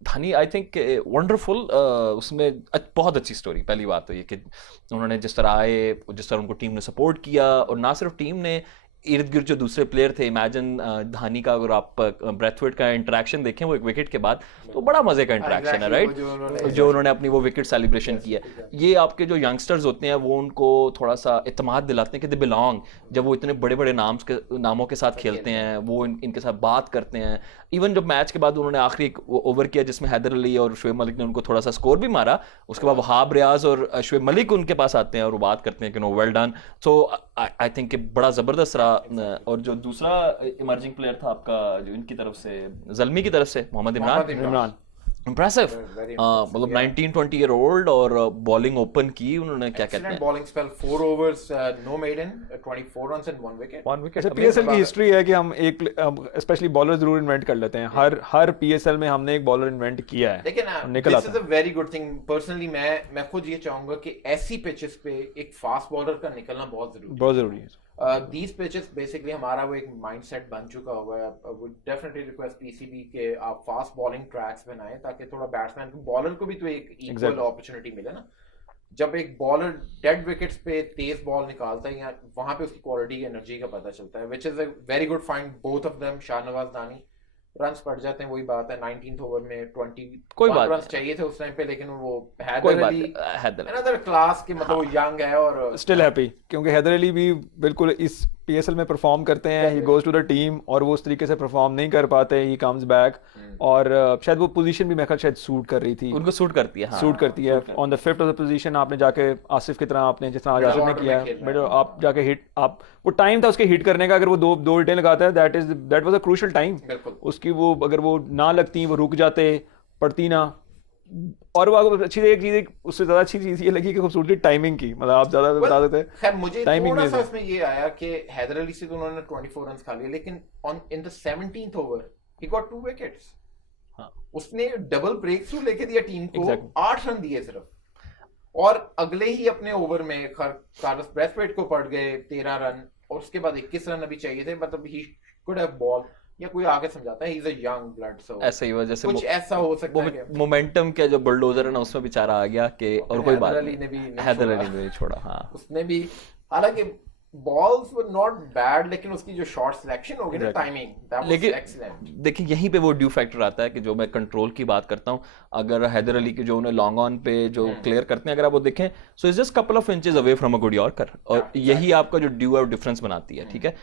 Dahani I think wonderful. उसमें बहुत अच्छी स्टोरी. पहली बात तो ये कि उन्होंने जिस तरह आए, जिस तरह उनको टीम ने सपोर्ट किया, और ना सिर्फ टीम ने, इर्द गिर्द जो दूसरे प्लेयर थे. इमेजिन धानी का अगर आप ब्रेथवेट का इंटरेक्शन देखें वो एक विकेट के बाद, तो बड़ा मजे का इंटरेक्शन है. राइट. जो उन्होंने अपनी वो विकेट सेलिब्रेशन की है, ये आपके जो यंगस्टर्स होते हैं वो उनको थोड़ा सा इत्मीनान दिलाते हैं कि दे बिलोंग. जब वो इतने बड़े बड़े नामों के साथ खेलते हैं, वो इनके साथ बात करते हैं. इवन जब मैच के बाद उन्होंने आखिरी एक ओवर किया जिसमें हैदर अली और शुएब मलिक ने उनको थोड़ा सा स्कोर भी मारा, उसके बाद वहाब रियाज और शुएब मलिक उनके पास आते हैं और वो बात करते हैं कि no well done. So I think बड़ा जबरदस्त रहा. और जो दूसरा इमर्जिंग प्लेयर था आपका जो इनकी तरफ से, ज़ल्मी की तरफ से, मोहम्मद इमरान, इम्प्रेसिव. मतलब 19-20 ईयर ओल्ड, और बॉलिंग ओपन की उन्होंने. क्या कहते हैं, bowling spell 4 overs, no maiden, 24 runs and 1 wicket. PSL की हिस्ट्री है कि हम एक स्पेशली बॉलर जरूर इन्वेंट कर लेते हैं. हर पीएसएल में हमने एक बॉलर इन्वेंट किया है, लेकिन this is a very good thing. Personally मैं खुद ये चाहूंगा कि ऐसी पिचेस पे एक फास्ट बॉलर का निकलना बहुत जरूरी है. These pitches basically हमारा वो एक माइंडसेट बन चुका हुआ है. would definitely request PCB के आप फास्ट बॉलिंग ट्रैक्स बनाएं, ताकि थोड़ा बैट्समैन को, बॉलर को भी तो एक इक्वल अपॉर्चुनिटी मिले ना. जब एक बॉलर डेड विकेट्स पे तेज बॉल निकालता है, वहां पे उसकी क्वालिटी, एनर्जी का पता चलता है. which is a very good find, both of them. Shahnawaz दानी रन्स पड़ जाते हैं, वही बात है 19th ओवर में 20 कोई बात रन्स चाहिए थे उस टाइम पे, लेकिन वो कोई हैदर बात अली हैदर अनदर क्लास के, मतलब वो यंग है और स्टिल हैप्पी क्योंकि हैदर अली भी बिल्कुल इस पीएसएल में परफॉर्म करते हैं, he goes to the team और वो उस तरीके से परफॉर्म नहीं कर पाते, ही कम्स बैक और शायद वो पोजीशन भी मेरे ख्याल शायद सूट कर रही थी, उनको सूट करती है, हाँ सूट करती है on the fifth of the position. आपने जाके आसिफ की तरह आपने जिस तरह आज आसिफ ने किया बट आप जाके हिट, आप वो टाइम था उसके हिट करने का, अगर वो दो हिटें लगाता है that was a crucial time उसकी, वो अगर वो ना लगती वो रुक जाते, पड़ती ना। और वो अच्छी एक चीज, उससे ज्यादा अच्छी चीज ये लगी कि खूबसूरती टाइमिंग की, मतलब आप ज्यादा बता देते हैं। खैर मुझे Timing थोड़ा में सा इसमें ये आया कि हैदर अली से तो उन्होंने 24 रन खा लिए, लेकिन on in the 17th over he got 2 wickets. हाँ। उसने डबल ब्रेक थ्रू लेके दिया टीम को, Exactly. 8 रन दिए सिर्फ, और अगले ही अपने ओवर में कार्लोस ब्रेथवेट को पड़ गए 13 रन, और उसके बाद 21 रन अभी चाहिए थे, मतलब ही कुड हैव बॉल, या कोई आगे समझाता है, he is a young blood, so ऐसे ही वजह से कुछ ऐसा हो सकता है। मोमेंटम के जो बुलडोजर है ना उसमें बेचारा आ गया कि और कोई बात हैदर अली ने भी नहीं, नहीं हैदर छोड़ा। अली ने नहीं छोड़ा, हाँ उसने भी, हालांकि बॉल्स वर नॉट बैड, लेकिन उसकी जो शॉट सिलेक्शन होगी ना, टाइमिंग, दैट वाज लेकिन एक्सीलेंट। देखिए यहीं पे वो ड्यू फैक्टर आता है कि जो मैं कंट्रोल की बात करता हूँ, अगर हैदर अली की जो उन्हें लॉन्ग ऑन पे जो क्लियर करते हैं, अगर आप वो देखें so is just couple of inches away from a good yorker, और यही आपका जो ड्यू है डिफरेंस बनाती है, ठीक है।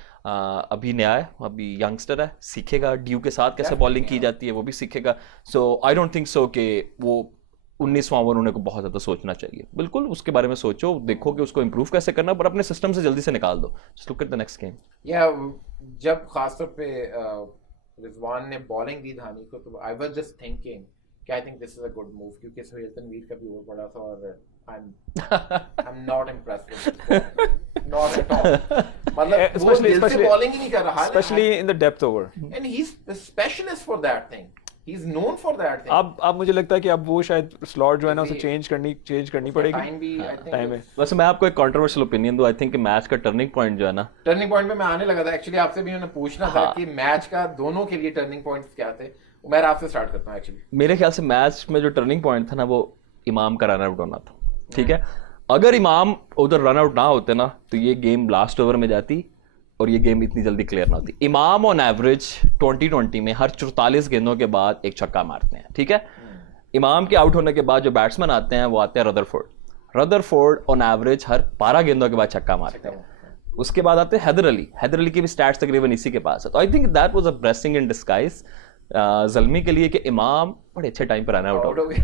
अभी नया है, अभी यंगस्टर है, सीखेगा ड्यू के साथ कैसे बॉलिंग की जाती है, वो भी सीखेगा। सो आई डोंट थिंक सो कि वो 19वां ओवर उन्हें को बहुत ज़्यादा सोचना चाहिए, बिल्कुल उसके बारे में सोचो, देखो कि उसको इंप्रूव कैसे करना, पर अपने सिस्टम से जल्दी से निकाल दो, just look at the next game. या जब खासतौर पे रिजवान ने बॉलिंग दी धानी को, तो आई वाज जस्ट थिंकिंग कि I think this is a good move, क्योंकि सुहेल तनवीर का भी ओवर पड़ा था और I am not impressed, not at all, मतलब वो दिल से बॉलिंग ही नहीं कर रहा है, specially in the depth over, and he is the specialist for that thing, he is known for that thing. अब मुझे लगता है कि अब वो शायद स्लॉट जो है ना उसे चेंज करनी पड़ेगी, टाइम भी आई टाइम है। थिंक। वैसे मैं आपको एक कंट्रोवर्शियल ओपिनियन दूं, आई थिंक मैच का टर्निंग पॉइंट जो है ना, टर्निंग पॉइंट पे मैं आने लगा था एक्चुअली, आपसे भी मैंने पूछना था कि मैच का दोनों के लिए टर्निंग पॉइंट्स क्या थे। मैं आपसे स्टार्ट करता हूं एक्चुअली। मेरे ख्याल से मैच में जो टर्निंग पॉइंट था ना, वो इमाम का रन आउट होना था, ठीक है। अगर इमाम उधर रन आउट ना होते ना, तो ये गेम लास्ट ओवर में जाती और ये गेम इतनी जल्दी क्लियर ना होती। इमाम ऑन एवरेज 2020 में हर 44 गेंदों के बाद एक छक्का मारते हैं, ठीक है। इमाम के आउट होने के बाद जो बैट्समैन आते हैं वो आते हैं रदरफोर्ड ऑन एवरेज हर 12 गेंदों के बाद छक्का मारते हैं। उसके बाद आते हैं हैदर अली के भी स्टैट्स तकरीबन इसी के पास है। तो I think that was a blessing in disguise Zalmi के लिए कि इमाम बड़े अच्छे टाइम पर आना आउट हो गए।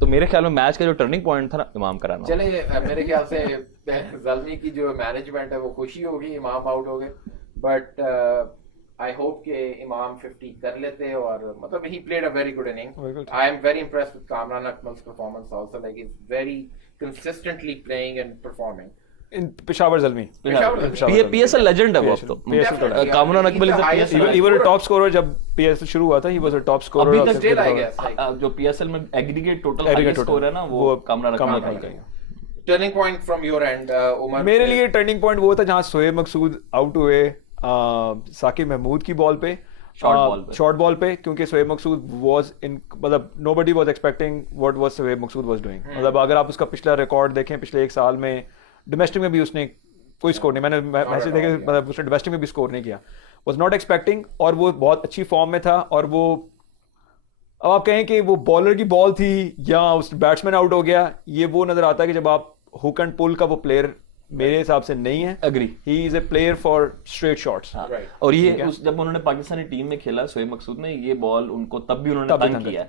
तो मेरे ख्याल में मैच का जो टर्निंग पॉइंट था ना, इमाम का रन। चलिए मेरे ख्याल से ज़ल्मी की जो मैनेजमेंट है वो खुशी होगी इमाम आउट हो गए, बट आई होप कि इमाम 50 कर लेते, और मतलब he played a very good inning. I am very impressed with Kamran Akmal's performance also, like he is very consistently playing and performing in Peshawar Zalmi, PSL legend है वो। अब तो Kamran Akmal even top scorer, जब पीएसएल शुरू हुआ था he was a top scorer. अभी तक स्टिल आई गेस जो पीएसएल में एग्रीगेट टोटल स्कोर है ना, वो कामरान अकमल का। Turning point from your end Umar? मेरे लिए टर्निंग पॉइंट वो था जहां शोएब मकसूद आउट हुए साकिब महमूद की बॉल पे, शॉर्ट बॉल पे, क्योंकि शोएब मकसूद वाज इन, मतलब nobody was expecting what was Shoaib Maqsood was doing. मतलब अगर आप उसका पिछला रिकॉर्ड देखें, पिछले 1 साल में डोमेस्टिक में भी उसने कोई स्कोर नहीं, मैंने मैसेज देखे, मतलब उसने डोमेस्टिक में भी स्कोर नहीं किया, वाज नॉट एक्सपेक्टिंग, और वो बहुत अच्छी फॉर्म में था। और वो, अब आप कहें कि वो बॉलर की बॉल थी या उस बैट्समैन आउट हो गया, ये वो नजर आता है कि जब आप हुक एंड पुल का वो प्लेयर मेरे हिसाब से नहीं है। Agree, he is a player for straight shots. और ये जब उन्होंने पाकिस्तानी टीम में खेला शोएब मकसूद ने, ये बॉल उनको तब भी उन्होंने तंग किया,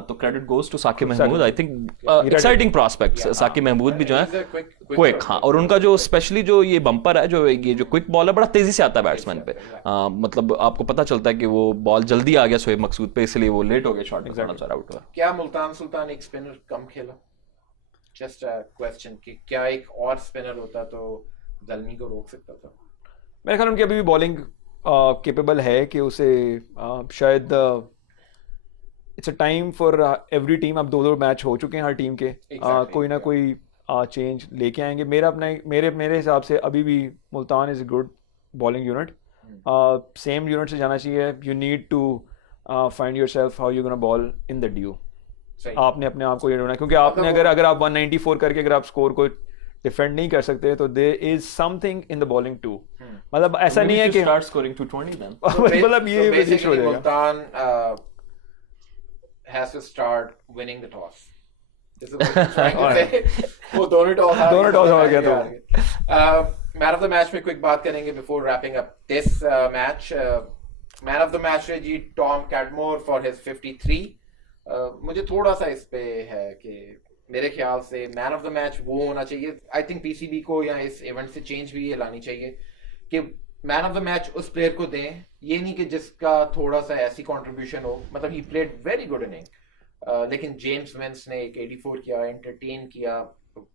तो credit goes to Saqib Mahmood. I think exciting prospects, Saqib Mahmood भी जो है क्विक, हाँ, और उनका जो स्पेशली जो ये बम्पर है, जो ये जो क्विक बॉल है, बड़ा तेजी से आता है बैट्समैन पे। मतलब आपको पता चलता है कि वो बॉल जल्दी आ गया शोएब मकसूद पे, इसलिए वो लेट हो गया शॉट में, थोड़ा सा आउट हुआ। क्या मुल्तान सुल्तान एक स्पिनर कम खेला? जस्ट अ क्वेश्चन कि क्या एक और स्पिनर होता तो ज़ल्मी को रोक सकता था? मेरे ख्याल उनकी अभी भी बॉलिंग कैपेबल है कि उसे शायद it's a time for every team. अब 2-2 मैच हो चुके हैं हर टीम के, कोई ना कोई चेंज लेके आएंगे। मेरे हिसाब से अभी भी Multan is a good bowling unit, same unit से जाना चाहिए। You need to find yourself how you gonna bowl in the dew. आपने अपने आप को ये ढूंढना, क्योंकि आपने अगर आप 194 करके अगर आप स्कोर को डिफेंड नहीं कर सकते तो there is something in the bowling too. मतलब ऐसा नहीं है कि start scoring 220 then. मतलब ये so बेसिक हो basically जाएगा। Multan has to start winning the toss. This is what I'm trying to say. वो दोनों टॉस हार गया तो मैन ऑफ द मैच में क्विक बात करेंगे before wrapping up this match. Man of the match रहे जी टॉम कैटमोर फॉर हिज 53। मुझे थोड़ा सा इस पे है कि मेरे ख्याल से मैन ऑफ द मैच वो होना चाहिए। आई थिंक पीसीबी को या इस इवेंट से चेंज भी ये लानी चाहिए कि मैन ऑफ द मैच उस प्लेयर को दें, ये नहीं कि जिसका थोड़ा सा ऐसी कंट्रीब्यूशन हो। मतलब he played very good inning, लेकिन जेम्स विंस ने एक 84 किया, एंटरटेन किया,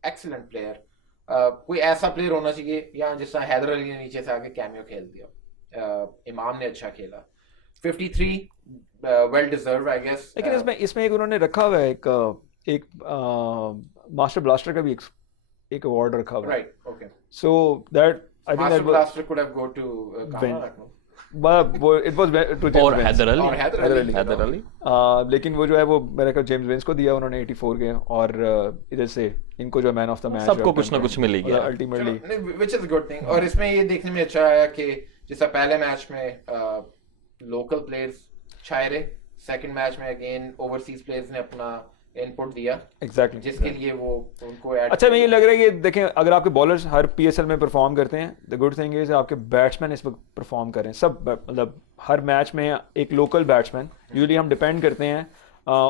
एक्सीलेंट प्लेयर। कोई ऐसा प्लेयर होना चाहिए या जिस हैदर अली ने नीचे से आके कैमियो खेल दिया, इमाम ने अच्छा खेला। 53 वेल डिजर्व आई गेस। लेकिन इसमें एक उन्होंने रखा हुआ है एक मास्टर ब्लास्टर का भी एक अवार्ड रखा हुआ है। Right, okay. So that I think master that blaster could have go to Kamran, but वो it was to James और Vance. हैदर अली, और हैदर अली। लेकिन वो जो है वो मेरे ख्याल जेम्स वेंस को दिया उन्होंने 84 के, और इधर से इनको जो मैन ऑफ द मैच सबको कुछ ना कुछ मिल ही गया ultimately, which is good thing. और इसमें ये देखने में अच्छा आया कि जैसा पहले मैच में लोकल प्लेयर्स छाए रहे, सेकंड मैच में अगेन ओवरसीज प्लेयर्स ने अपना इनपुट दिया, एग्जैक्टली जिसके लिए वो उनको ऐड। अच्छा, मैं ये लग रहा है कि देखें अगर आपके बॉलर्स हर पीएसएल में परफॉर्म करते हैं, द गुड थिंग इज आपके बैट्समैन इस वक्त परफॉर्म कर रहे हैं सब। मतलब हर मैच में एक लोकल बैट्समैन, यूजुअली हम डिपेंड करते हैं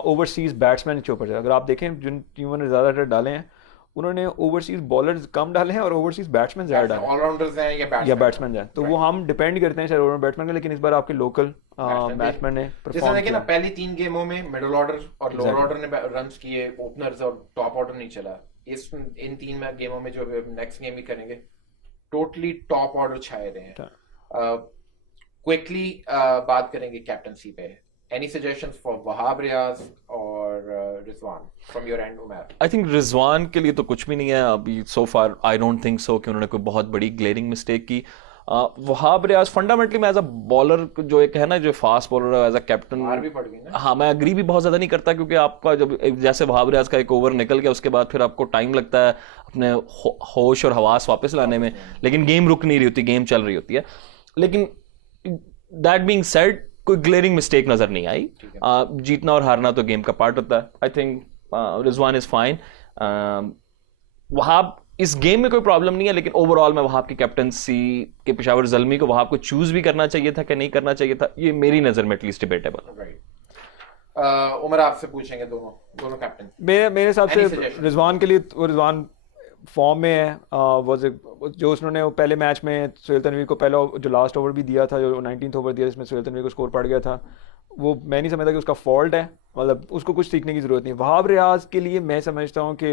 ओवरसीज बैट्समैन के ऊपर। अगर आप देखें जिन टीमों ने ज़्यादा रन डाले हैं उन्होंने ओवरसीज बॉलर्स कम डाले हैं और ओवरसीज बैट्समैन ज़्यादा डाले हैं, ऑलराउंडर्स हैं या बैट्समैन हैं, तो वो हम डिपेंड करते हैं शायद बैट्समैन का। लेकिन इस बार आपके लोकल बैट्समैन ने जैसे परफॉर्म देखिए ना, किया। पहली 3 गेमों में मिडिल ऑर्डर और लोअर ऑर्डर ने रन्स किए, ओपनर्स और टॉप ऑर्डर नहीं चला। इन 3 गेमों में जो नेक्स्ट गेम भी करेंगे टोटली टॉप ऑर्डर छाए रहे हैं। क्विकली बात करेंगे कैप्टनसी पे। Any suggestions for Wahab Riaz or Rizwan from your end, Umair? I think Rizwan के लिए तो कुछ भी नहीं है अभी सो फार। आई डोंट थिंक सो कि उन्होंने कोई बहुत बड़ी ग्लेरिंग मिस्टेक की। वहाब रियाज फंडामेंटली मैं एज अ बॉलर जो एक है ना, जो फास्ट बॉलर है, एज अ कैप्टन मार भी पड़ गई ना। हाँ, मैं अग्री भी बहुत ज़्यादा नहीं करता, क्योंकि आपका जब जैसे वहाब रियाज का एक ओवर निकल गया उसके बाद फिर आपको टाइम लगता है अपने होश और हवास वापस लाने में, लेकिन गेम रुक नहीं रही होती, गेम चल रही होती है। लेकिन दैट बीइंग सेड कोई ग्लेरिंग मिस्टेक नजर नहीं आई। जीतना और हारना तो गेम का पार्ट होता है। I think Rizwan is fine. Wahab इस गेम में कोई प्रॉब्लम नहीं है, लेकिन ओवरऑल मैं वहाब की कैप्टनसी के पेशावर जल्मी को वहाब को चूज भी करना चाहिए था कि नहीं करना चाहिए था, ये मेरी नजर में एटलीस्ट डिबेटेबल। राइट, उमर आपसे पूछेंगे दोनों कैप्टन। मेरे हिसाब से रिजवान के लिए, रिजवान फॉर्म में है। जो उसने पहले मैच में सोहेल तनवीर को पहला जो लास्ट ओवर भी दिया था, जो 19th ओवर दिया जिसमें सोहेल तनवीर को स्कोर पड़ गया था, वो मैं नहीं समझता कि उसका फॉल्ट है। मतलब उसको कुछ सीखने की ज़रूरत नहीं। वहाब रियाज के लिए मैं समझता हूँ कि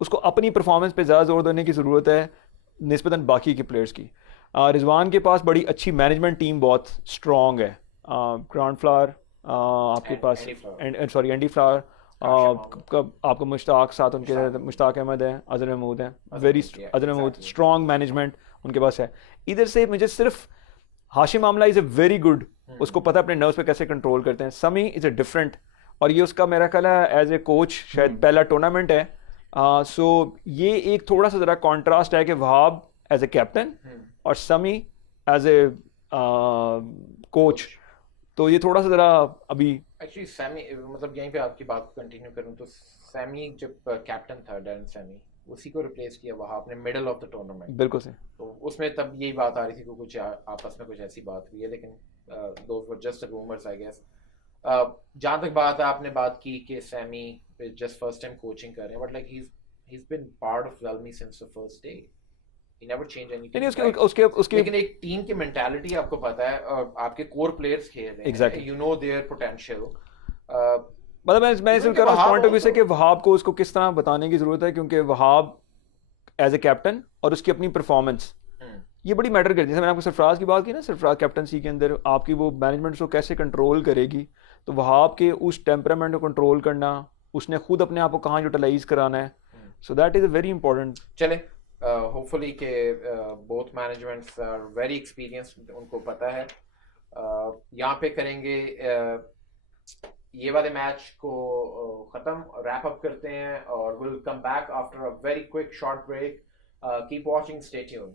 उसको अपनी परफॉर्मेंस पे ज़्यादा जोर देने की ज़रूरत है निस्बतन बाकी के प्लेयर्स की। रिजवान के पास बड़ी अच्छी मैनेजमेंट टीम बहुत स्ट्रॉन्ग है। ग्रांड फ्लावर आपके पास, एंडी फ्लावर, आपको मुश्ताक साथ उनके मुश्ताक अहमद है, अजहर महमूद है, अजहर महमूद, स्ट्रॉन्ग मैनेजमेंट उनके पास है। इधर से मुझे सिर्फ Hashim Amla is a very good, उसको पता है अपने नर्व्स पे कैसे कंट्रोल करते हैं। समी इज़ ए डिफरेंट, और ये उसका मेरा ख्याल है एज ए कोच शायद पहला टूर्नामेंट है। सो ये एक थोड़ा सा ज़रा कॉन्ट्रास्ट है कि वहाब एज ए कैप्टन और समी एज ए कोच, तो ये थोड़ा सा ज़रा अभी एक्चुअली सैमी, मतलब यहीं पे आपकी बात को कंटिन्यू करूं तो सैमी जब कैप्टन था, डैरेन सैमी, उसी को रिप्लेस किया वहाब ने मिडिल ऑफ द टूर्नामेंट। बिल्कुल से, तो उसमें तब यही बात आ रही थी कि कुछ आपस में कुछ ऐसी बात हुई है, लेकिन those were just rumours I guess. जहाँ तक बात है, आपने बात की कि Sammy just first time coaching कर रहे हैं, but like he is been part of वेलमी since the first day. He never changed anything. उसके लेकिन एक टीम की मेंटालिटी आपको पता है, और आपके कोर प्लेयर्स खेल रहे हैं, Exactly. you know their potential. मतलब मैं इस कर रहा हूँ पॉइंट ऑफ व्यू से कि वहाब को उसको किस तरह बताने की जरूरत है, क्योंकि वहाब एज ए कैप्टन और उसकी अपनी परफॉर्मेंस ये बड़ी मैटर करती है। जैसे मैंने आपको सरफराज की बात की ना, सरफराज कैप्टनसी के अंदर आपकी वो मैनेजमेंट को कैसे कंट्रोल करेगी, तो वहाब के उस टेम्परामेंट को कंट्रोल करना, उसने खुद अपने आप को कहाँ यूटिलाइज कराना है, so that is a very important. चले होपफुली के both managements are very experienced, उनको पता है। यहाँ पे करेंगे ये वाले मैच को खत्म रैप अप करते हैं और will come back after a very quick short break. Keep watching, stay tuned.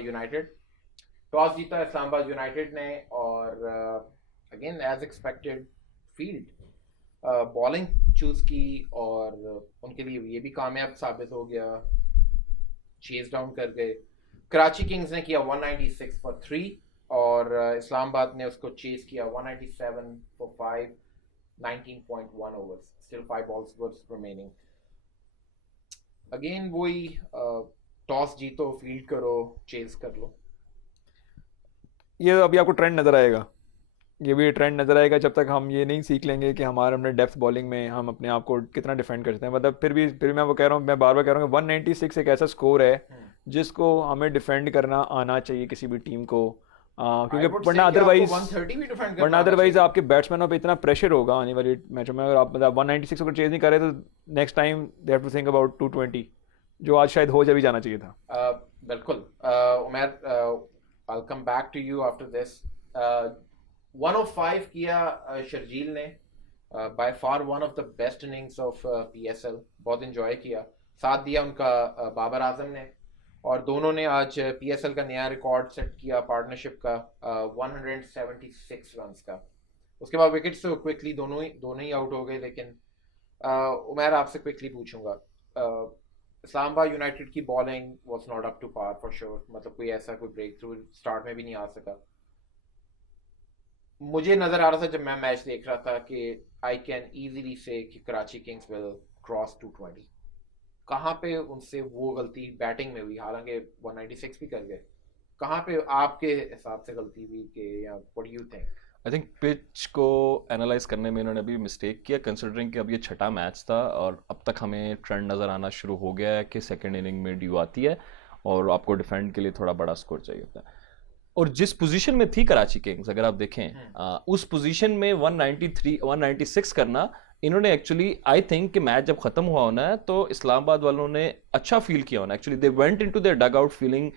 United toss जीता इस्लामाबाद यूनाइटेड ने और again as expected field bowling choose की और उनके लिए ये भी कामयाब साबित हो गया. चेज डाउन कर गए. कराची किंग्स ने किया 196 फॉर 3 और इस्लामाबाद ने उसको चेज किया 197 for 5, 19.1 overs, still 5 balls were remaining. Again वही टॉस जीतो, फील्ड करो, चेज कर लो. ये अभी आपको ट्रेंड नज़र आएगा. ये भी ट्रेंड नज़र आएगा जब तक हम ये नहीं सीख लेंगे कि हमारे अपने डेप्थ बॉलिंग में हम अपने आप को कितना डिफेंड करते हैं. मतलब फिर मैं वो कह रहा हूँ, मैं बार बार कह रहा हूँ, 196 एक ऐसा स्कोर है जिसको हमें डिफेंड करना आना चाहिए किसी भी टीम को. क्योंकि वरना अदरवाइज आपके बैट्समैनों पे इतना प्रेशर होगा आने वाली मैचों में. अगर आप मतलब 196 को चेज नहीं कर रहे तो next time they have to think about 220, जो आज शायद हो जाए जाना चाहिए था. बिल्कुल. Umar, I'll come back to you after this. 105 किया शर्जील ने. by far one of the best innings of PSL. बहुत enjoy किया. साथ दिया उनका बाबर आजम ने और दोनों ने आज PSL का नया रिकॉर्ड सेट किया पार्टनरशिप का 176 रन्स का. उसके बाद विकेट्स तो क्विकली दोनों ही आउट हो गए. लेकिन उमर आपसे क्विकली पूछूंगा, इस्लामाबाद यूनाइटेड की bowling was not up to par for sure. मतलब कोई ऐसा कोई ब्रेक थ्रू स्टार्ट में भी नहीं आ सका. मुझे नजर आ रहा था जब मैं मैच देख रहा था कि आई कैन इजीली से कि कराची किंग्स विल क्रॉस 220. कहाँ पे उनसे वो गलती बैटिंग में हुई? हालांकि 196 भी कर गए. कहाँ पे आपके हिसाब से गलती हुई कि या what do you think? I think pitch को एनालाइज करने में इन्होंने अभी मिस्टेक किया, कंसिडरिंग कि अब ये छठा मैच था और अब तक हमें ट्रेंड नज़र आना शुरू हो गया है कि सेकंड इनिंग में ड्यू आती है और आपको डिफेंड के लिए थोड़ा बड़ा स्कोर चाहिए होता है. और जिस पोजीशन में थी कराची किंग्स, अगर आप देखें उस पोजीशन में 193 196 करना, इन्होंने एक्चुअली आई थिंक कि मैच जब खत्म हुआ होना है तो इस्लामाबाद वालों ने अच्छा फील किया होना. Actually they went into their dugout feeling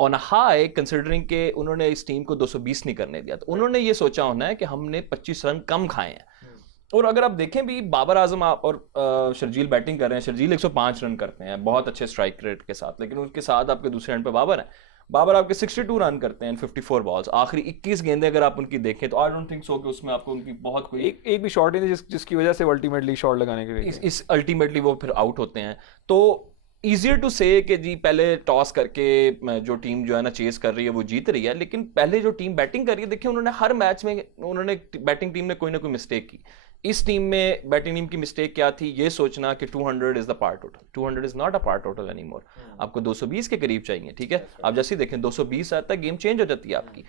on a high, considering के उन्होंने इस टीम को 220 नहीं करने दिया. तो उन्होंने ये सोचा होना है कि हमने 25 रन कम खाए हैं. और अगर आप देखें भी बाबर आजम और शर्जील बैटिंग कर रहे हैं. शर्जील 105 रन करते हैं बहुत अच्छे स्ट्राइक रेट के साथ, लेकिन उसके साथ आपके दूसरे एंड पे बाबर है. बाबर आपके 62 रन करते हैं 54 बॉल्स. आखिरी 21 गेंदें अगर आप उनकी देखें तो आई डोंट थिंक सो कि उसमें आपको उनकी बहुत कोई एक भी शॉट नहीं थी जिसकी वजह से अल्टीमेटली शॉट लगाने के लिए इस अल्टीमेटली वो फिर आउट होते हैं. तो ईजियर टू से कि जी पहले टॉस करके जो टीम जो है ना चेस कर रही है वो जीत रही है, लेकिन पहले जो टीम बैटिंग कर रही है, देखिए उन्होंने हर मैच में उन्होंने बैटिंग टीम ने कोई ना कोई मिस्टेक की. इस टीम में बैटिंग टीम की मिस्टेक क्या थी? ये सोचना कि 200 is the par total. 200 is not a par total anymore. आपको 220 के करीब चाहिए. ठीक है, आप जैसे ही देखें 220 आता है गेम चेंज हो जाती है आपकी.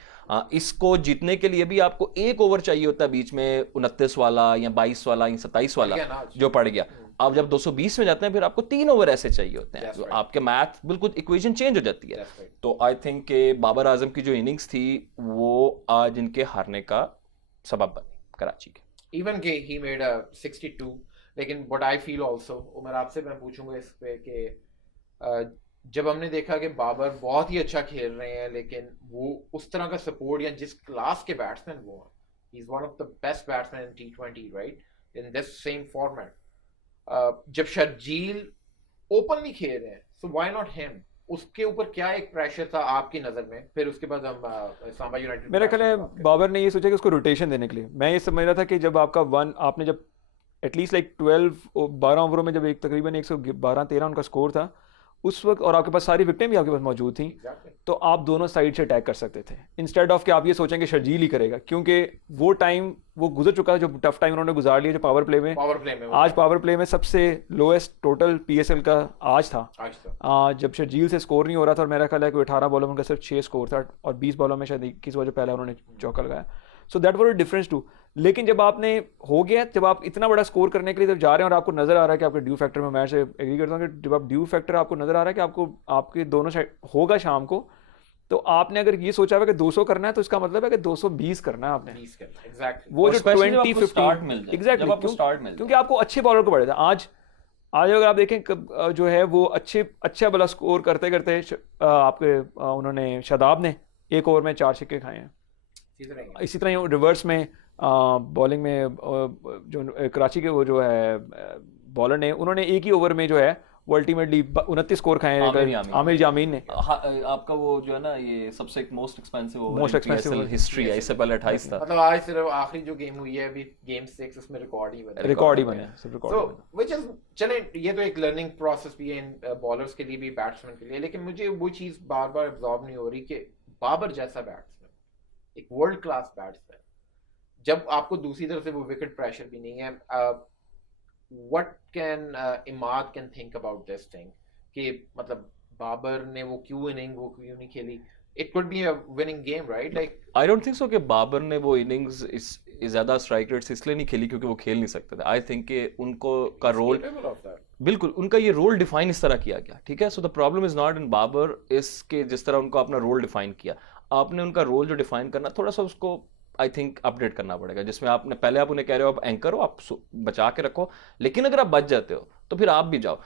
इसको जीतने के लिए भी आपको एक ओवर चाहिए होता है बीच में 29 वाला या 22 वाला या 27 वाला जो पड़ गया. आप जब 220 में जाते हैं फिर आपको 3 ओवर ऐसे चाहिए होते हैं. तो आपके मैथ बिल्कुल इक्वेशन चेंज हो जाती है. तो आई थिंक कि बाबर आजम की जो इनिंग्स थी वो आज इनके हारने का सबब बनी कराची के. इवन के ही मेड 62. लेकिन what I feel also, Umar आपसे मैं पूछूंगा इस पे कि जब हमने देखा कि बाबर बहुत ही अच्छा खेल रहे हैं लेकिन वो उस तरह का सपोर्ट या जिस क्लास के बैट्समैन वो हैं, he is one of the best batsman in T20 right, in this same format. जब शर्जील ओपनली खेल रहे हैं, सो व्हाई नॉट हिम? उसके ऊपर क्या एक प्रेशर था आपकी नजर में? फिर उसके बाद हम इस्लामाबाद यूनाइटेड, मेरा ख्याल है बाबर ने ये सोचा कि उसको रोटेशन देने के लिए. मैं ये समझ रहा था कि जब आपका आपने जब एटलीस्ट लाइक 12 ओवरों में जब एक तकरीबन 112-13 उनका स्कोर था, उस वक्त और आपके पास सारी विकेटें भी आपके पास मौजूद थी, तो आप दोनों साइड से अटैक कर सकते थे इंस्टेड ऑफ कि आप ये सोचेंगे शर्जील ही करेगा, क्योंकि वो टाइम वो गुजर चुका है, जो टफ टाइम उन्होंने गुजार लिया जो पावर प्ले में आज पावर प्ले में सबसे लोएस्ट टोटल PSL का आज था जब शर्जील से स्कोर नहीं हो रहा था, और मेरा ख्याल है कि 18 बॉलों में उनका सिर्फ 6 स्कोर था और 20 बॉलों में शायद 21 बॉल पहले उन्होंने चौका लगाया, so that was a difference too. लेकिन जब आपने हो गया, जब आप इतना बड़ा स्कोर करने के लिए जब जा रहे हैं और आपको नजर आ रहा है कि आपके ड्यू फैक्टर में, मैं से एग्री करता हूँ कि जब आप ड्यू फैक्टर आपको नजर आ रहा है कि आपको आपके दोनों साइड होगा शाम को, तो आपने अगर ये सोचा हुआ कि 200 करना है तो इसका मतलब है कि 220 करना है आपने, वो जो 20-15 एग्जैक्टली, क्योंकि आपको अच्छे बॉलर को पड़े थे आज अगर आप देखें जो है वो अच्छा वाला स्कोर करते करते आपके उन्होंने शादाब ने एक ओवर में 4 छक्के खाए हैं, इसी तरह रिवर्स में बॉलिंग में जो कराची के वो जो है बॉलर ने, उन्होंने एक ही ओवर में जो है वो अल्टीमेटली 29 स्कोर खाए हैं आमिर जामीन ने। आपका वो जो है ना ये सबसे मोस्ट एक्सपेंसिव हिस्ट्री है, इससे पहले 28 था, मतलब आज सिर्फ आखिरी जो गेम हुई है अभी गेम 6 उसमें रिकॉर्ड ही बना सो व्हिच इज चले, ये तो एक लर्निंग प्रोसेस भी है इन बॉलर्स के लिए भी बैट्समैन के लिए, लेकिन मुझे वो चीज बार बार एब्जॉर्ब नहीं हो रही कि बाबर जैसा बैट्समैन, एक वर्ल्ड क्लास बैट्समैन, जब आपको दूसरी तरफ से वो विकेट प्रेशर भी नहीं है, what can Imad can think about this thing कि मतलब बाबर ने वो क्यों नहीं खेली, it could be a winning game right, like I don't think so कि बाबर ने वो इनिंग्स इस ज्यादा स्ट्राइक रेट से इसलिए नहीं खेली क्योंकि वो खेल नहीं सकते थे। आई थिंक कि उनको का रोल बिल्कुल उनका ये रोल डिफाइन इस तरह किया गया, ठीक है। So the problem is not in Babar, इसके जिस तरह उनको अपना रोल डिफाइन किया, आपने उनका रोल जो डिफाइन करना थोड़ा सा उसको आई थिंक अपडेट करना पड़ेगा, जिसमें आपने पहले आप उन्हें कह रहे हो आप एंकर हो, आप बचा के रखो, लेकिन अगर आप बच जाते हो तो फिर आप भी जाओ।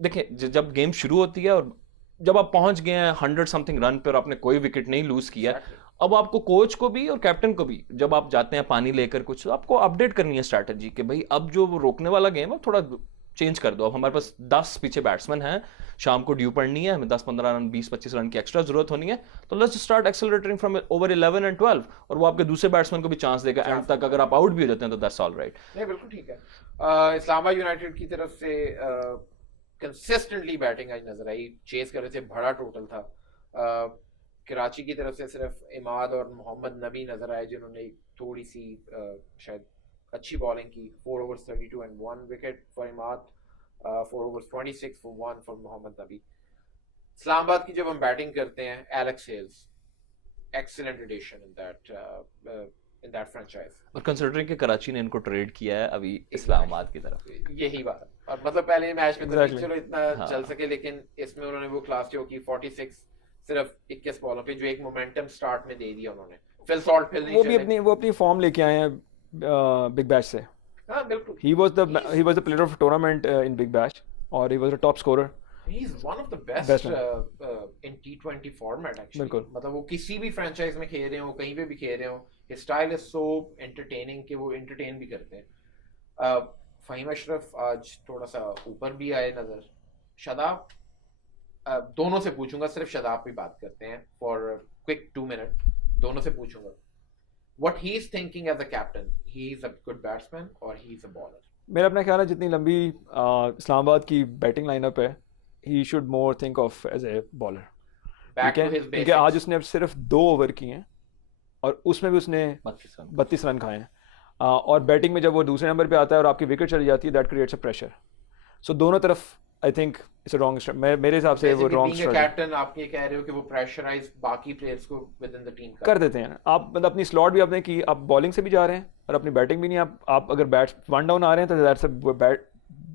देखिए जब गेम शुरू होती है और जब आप पहुंच गए हैं 100 समथिंग रन पे और आपने कोई विकेट नहीं लूज किया, अब आपको कोच को भी और कैप्टन को भी जब आप जाते हैं पानी लेकर कुछ, तो आपको अपडेट करनी है स्ट्रैटेजी कि भाई अब जो वो रोकने वाला गेम है थोड़ा चेंज कर दो। अब हमारे पास 10 पीछे बैट्समैन हैं, शाम को ड्यू पड़नी है, हमें 10-15 रन 20-25 रन की एक्स्ट्रा जरूरत होनी है, तो let's start accelerating from over 11 and 12, और वो आपके दूसरे बैट्समैन को भी चांस देगा एंड तक। अगर आप आउट भी हो जाते हैं तो दैट्स ऑल राइट। नहीं बिल्कुल ठीक है। इस्लामाबाद यूनाइटेड की तरफ से कंसिस्टेंटली बैटिंग आज नजर आई, चेस कर रहे थे, बड़ा टोटल था। कराची की तरफ से सिर्फ इमाद और मोहम्मद नबी नजर आए जिन्होंने थोड़ी सी शायद अच्छी बॉलिंग की, 4 overs 32 and 1 wicket for Imad, 4 overs 26 for 1 for Mohammad Nabi. Islamabad की जब हम बैटिंग करते हैं, Alex Hales excellent addition in that franchise, और कंसीडरिंग कि कराची ने इनको ट्रेड किया है अभी इस्लामाबाद की तरफ, यही बात। और मतलब पहले मैच में तो चलो इतना चल सके, लेकिन इसमें उन्होंने वो क्लास जो की 46 सिर्फ 21 बॉलों पे, जो एक मोमेंटम स्टार्ट में दे दिया उन्होंने। फिल सॉल्ट फिल नहीं, वो अपनी फॉर्म लेके आए हैं बिग बैश से। हाँ बिल्कुल, he was the player of the tournament in Big Bash, और he was the top scorer. He is one of the best in T20 format actually. बिल्कुल, मतलब वो किसी भी फ्रेंचाइज में खेल रहे हो, कहीं पे भी खेल रहे हो, his style is so entertaining कि वो entertain भी करते हैं। फ़हीम अशरफ आज थोड़ा सा ऊपर भी आए नजर। शादाब, दोनों से पूछूंगा, सिर्फ शादाब पे बात करते हैं फॉर क्विक 2 minute, दोनों से पूछूंगा what he is thinking as a captain, he is a good batsman or he is a bowler। मेरा अपना ख्याल है जितनी लंबी इस्लामाबाद की बैटिंग लाइनअप है, he should more think of as a bowler। back to his basics। आज उसने अब सिर्फ 2 ओवर किए हैं और उसमें भी उसने 32 रन खाए हैं, और बैटिंग में जब वो दूसरे नंबर पे आता है और आपकी विकेट चली जाती है, दैट क्रिएट्स अ प्रेशर। सो दोनों तरफ I think it's a wrong, मेरे हिसाब से वो रॉन्ग स्ट्रेटजी। कैप्टन आप ये कह रहे हो कि वो प्रेशराइज बाकी प्लेयर्स को विद इन द टीम कर देते हैं। आप मतलब अपनी स्लॉट भी आपने की, आप बॉलिंग से भी जा रहे हैं और अपनी बैटिंग भी नहीं, आप अगर बैट्स 1 डाउन आ रहे हैं तो दैट्स अ बैट,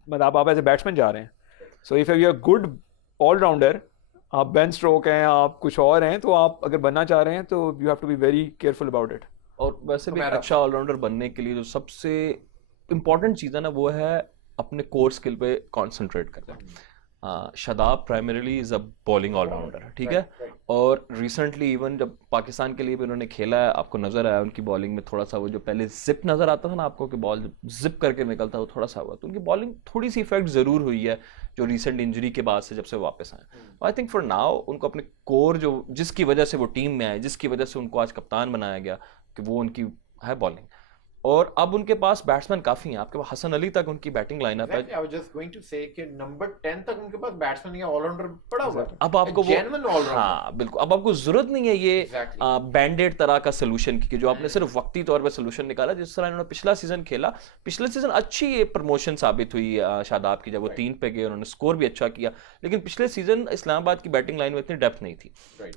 मतलब आप एज ए बैट्समैन जा रहे हैं। So if you are good all-rounder, आप बेन स्ट्रोक हैं, आप कुछ और हैं, तो आप अगर बनना चाह रहे हैं तो you have to be very careful about it. और वैसे भी अच्छा ऑलराउंडर बनने के लिए जो सबसे इम्पॉर्टेंट चीज़ है ना, वो है अपने कोर स्किल पे कॉन्सेंट्रेट करना। Shadab primarily is a bowling all-rounder, ठीक है, और रिसेंटली इवन जब पाकिस्तान के लिए भी उन्होंने खेला है, आपको नज़र आया उनकी बॉलिंग में थोड़ा सा वो जो पहले जिप नज़र आता था ना आपको कि बॉल जिप करके निकलता, वो थोड़ा सा हुआ, तो उनकी बॉलिंग थोड़ी सी इफेक्ट ज़रूर हुई है जो रिसेंट इंजरी के बाद से जब से वापस आए। आई थिंक फॉर नाउ उनको अपने कोर जो जिसकी वजह से वो टीम में आए, जिसकी वजह से उनको आज कप्तान बनाया गया, कि वो उनकी है बॉलिंग, और अब उनके पास बैट्समैन काफी हैं, आपके पास हसन अली तक उनकी बैटिंग लाइनअप है। I was just going to say कि नंबर 10 तक उनके पास बैट्समैन या ऑलराउंडर पड़ा हुआ है। अब आपको वो ऑलराउंडर, हाँ बिल्कुल, अब आपको जरूरत नहीं है ये बैंडेड तरह का सोल्यूशन की, जो आपने सिर्फ वक्ती तौर पे सोल्यूशन निकाला। जिस तरह इन्होंने पिछला सीजन खेला, पिछले सीजन अच्छी ये प्रमोशन साबित हुई शादाब की, जब वो 3 पे गए उन्होंने स्कोर भी अच्छा किया, लेकिन पिछले सीजन इस्लामाबाद की बैटिंग लाइन में इतनी डेप्थ नहीं थी।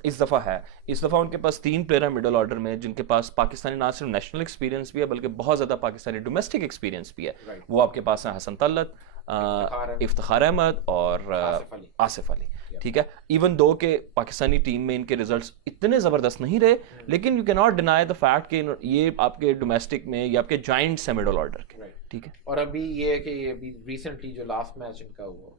इस दफा है, इस दफा उनके पास 3 प्लेयर है मिडिल ऑर्डर में जिनके पास पाकिस्तानी ना सिर्फ नेशनल एक्सपीरियंस भी है बल्कि बहुत ज्यादा पाकिस्तानी डोमेस्टिक एक्सपीरियंस भी है। वो आपके पास है हसन तल्लत, इफ्तिखार अहमद और आसिफ अली, ठीक है। इवन दो के पाकिस्तानी टीम में इनके रिजल्ट्स इतने जबरदस्त नहीं रहे, लेकिन you can not deny the fact कि ये आपके डोमेस्टिक में ये आपके जायंट्स हैं मिडिल ऑर्डर के, ठीक है। और अभी ये है कि अभी रिसेंटली जो लास्ट मैच इनका हुआ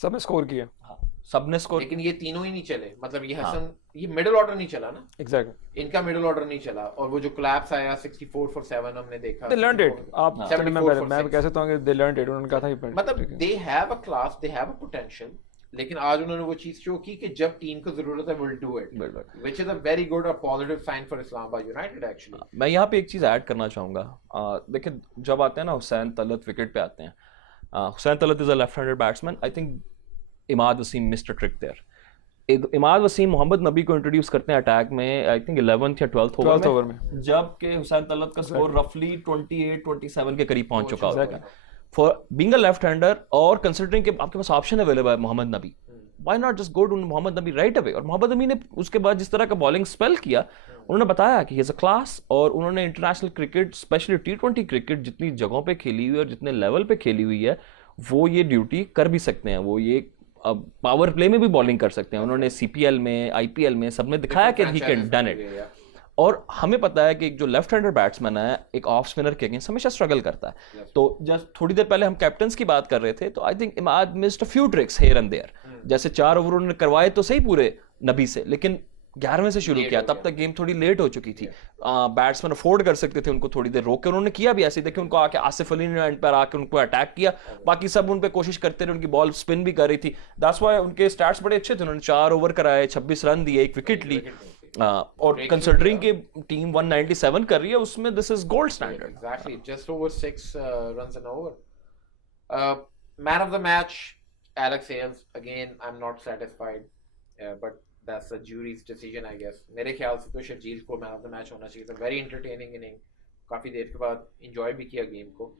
सबने स्कोर किया, हाँ सबने स्कोर, लेकिन ये तीनों ही नहीं चले, मतलब ये हसन ये मिडिल ऑर्डर नहीं चला ना, एग्जैक्टली इनका मिडिल ऑर्डर नहीं चला। और वो जो कोलैप्स आया 64 for 7 हमने देखा, दे लर्नड इट। आप मैं कह सकता हूं कि दे लर्नड इट, उन्होंने कहा था मतलब दे have a class, they have a potential, लेकिन आज उन्होंने वो चीज शो की कि जब टीम को जरूरत है will do it, which is a very good और positive sign for Islamabad United actually. मैं यहाँ पे एक चीज ऐड करना चाहूंगा, देखिए जब आते हैं ना हुसैन तलत विकेट पे आते हैं, Hussain Talat is a left handed batsman. I think Imad Wasim missed a trick there. Imad Wasim Mohammad Nabi को इंट्रोड्यूस करते हैं अटैक में, आई थिंक 11th या 12th ओवर में, जबकि हुसैन तलत का स्कोर रफली 28-27 के करीब पहुंच चुका होता है। For being a left hander और कंसिडरिंग कि आपके पास ऑप्शन अवेलेबल है Mohammad Nabi, why not just go to Mohammad Nabi right away. और मोहम्मद नबी ने उसके बाद जिस तरह का बॉलिंग स्पेल किया, उन्होंने बताया कि ही इज अ क्लास, और उन्होंने international cricket specially T20 cricket जितनी जगहों पे खेली हुई है और जितने लेवल पे खेली हुई है, वो ये ड्यूटी कर भी सकते हैं। वो ये अब पावर प्ले में भी बॉलिंग कर सकते हैं। उन्होंने CPL में, IPL में सब में दिखाया कि ही कैन डन इट। और हमें पता है कि एक जो लेफ्ट हैंडर बैट्समैन है एक ऑफ स्पिनर के अगेंस्ट हमेशा स्ट्रगल करता है। तो जस्ट थोड़ी देर पहले हम कैप्टन्स की बात कर रहे थे, तो I think Imad missed a few tricks here and there. जैसे 4 ओवर उन्होंने करवाए तो सही पूरे नबी से, लेकिन 11वें से शुरू किया, तब तक गेम थोड़ी लेट हो चुकी थी। बैट्समैन अफोर्ड कर सकते थे उनको थोड़ी देर रोक के, उन्होंने किया भी ऐसे। देखिए उनको आके आसिफ अली ने एंड पर आके उनको अटैक किया, बाकी सब उन पे कोशिश करते रहे, उनकी बॉल स्पिन भी कर रही थी। दैट्स व्हाई उनके स्टार्ट्स बड़े अच्छे थे। उन्होंने 4 ओवर कराए, 26 रन दिए, 1 विकेट ली, और कंसिडरिंग कि टीम 197 कर रही है उसमें this is gold standard. Exactly, just over 6 runs an over. Man of the match Alex Hales, again I'm not satisfied, but that's the jury's decision I guess. मेरे ख्याल से तो शर्जील को मैन ऑफ द मैच होना चाहिए था। Very entertaining inning, काफी देर के बाद एंजॉय भी किया गेम को।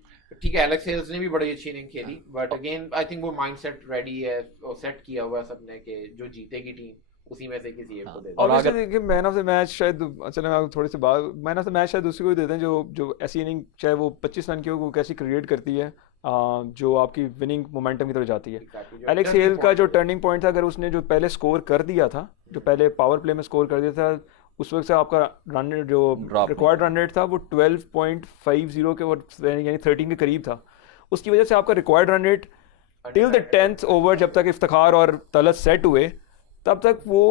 ठीक है, एलेक्स हेल्स ने भी बड़ी अच्छी इनिंग खेली, बट अगेन आई थिंक वो माइंडसेट रेडी है और सेट किया हुआ है सबने कि जो जीतेगी टीम उसी में से किसी एक को दे दें। और अगर देखिए मैन ऑफ द मैच शायद, चलो मैं थोड़ी सी बात, मैन ऑफ द मैच शायद उसी को ही देते हैं जो ऐसी इनिंग चाहे वो 25 रन की हो, वो कैसी क्रिएट करती है, जो आपकी विनिंग मोमेंटम की तरफ जाती है। एलेक्स हेल्स का जो टर्निंग पॉइंट था, अगर उसने जो पहले स्कोर कर दिया था, जो पहले पावर प्ले में स्कोर कर दिया था, उस वक्त से आपका रन रेट जो रिक्वायर्ड रन रेट था वो 12.50 के यानी 13 के करीब था। उसकी वजह से आपका required run rate till the 10th over, जब तक इफ्तिखार और तलत सेट हुए, तब तक वो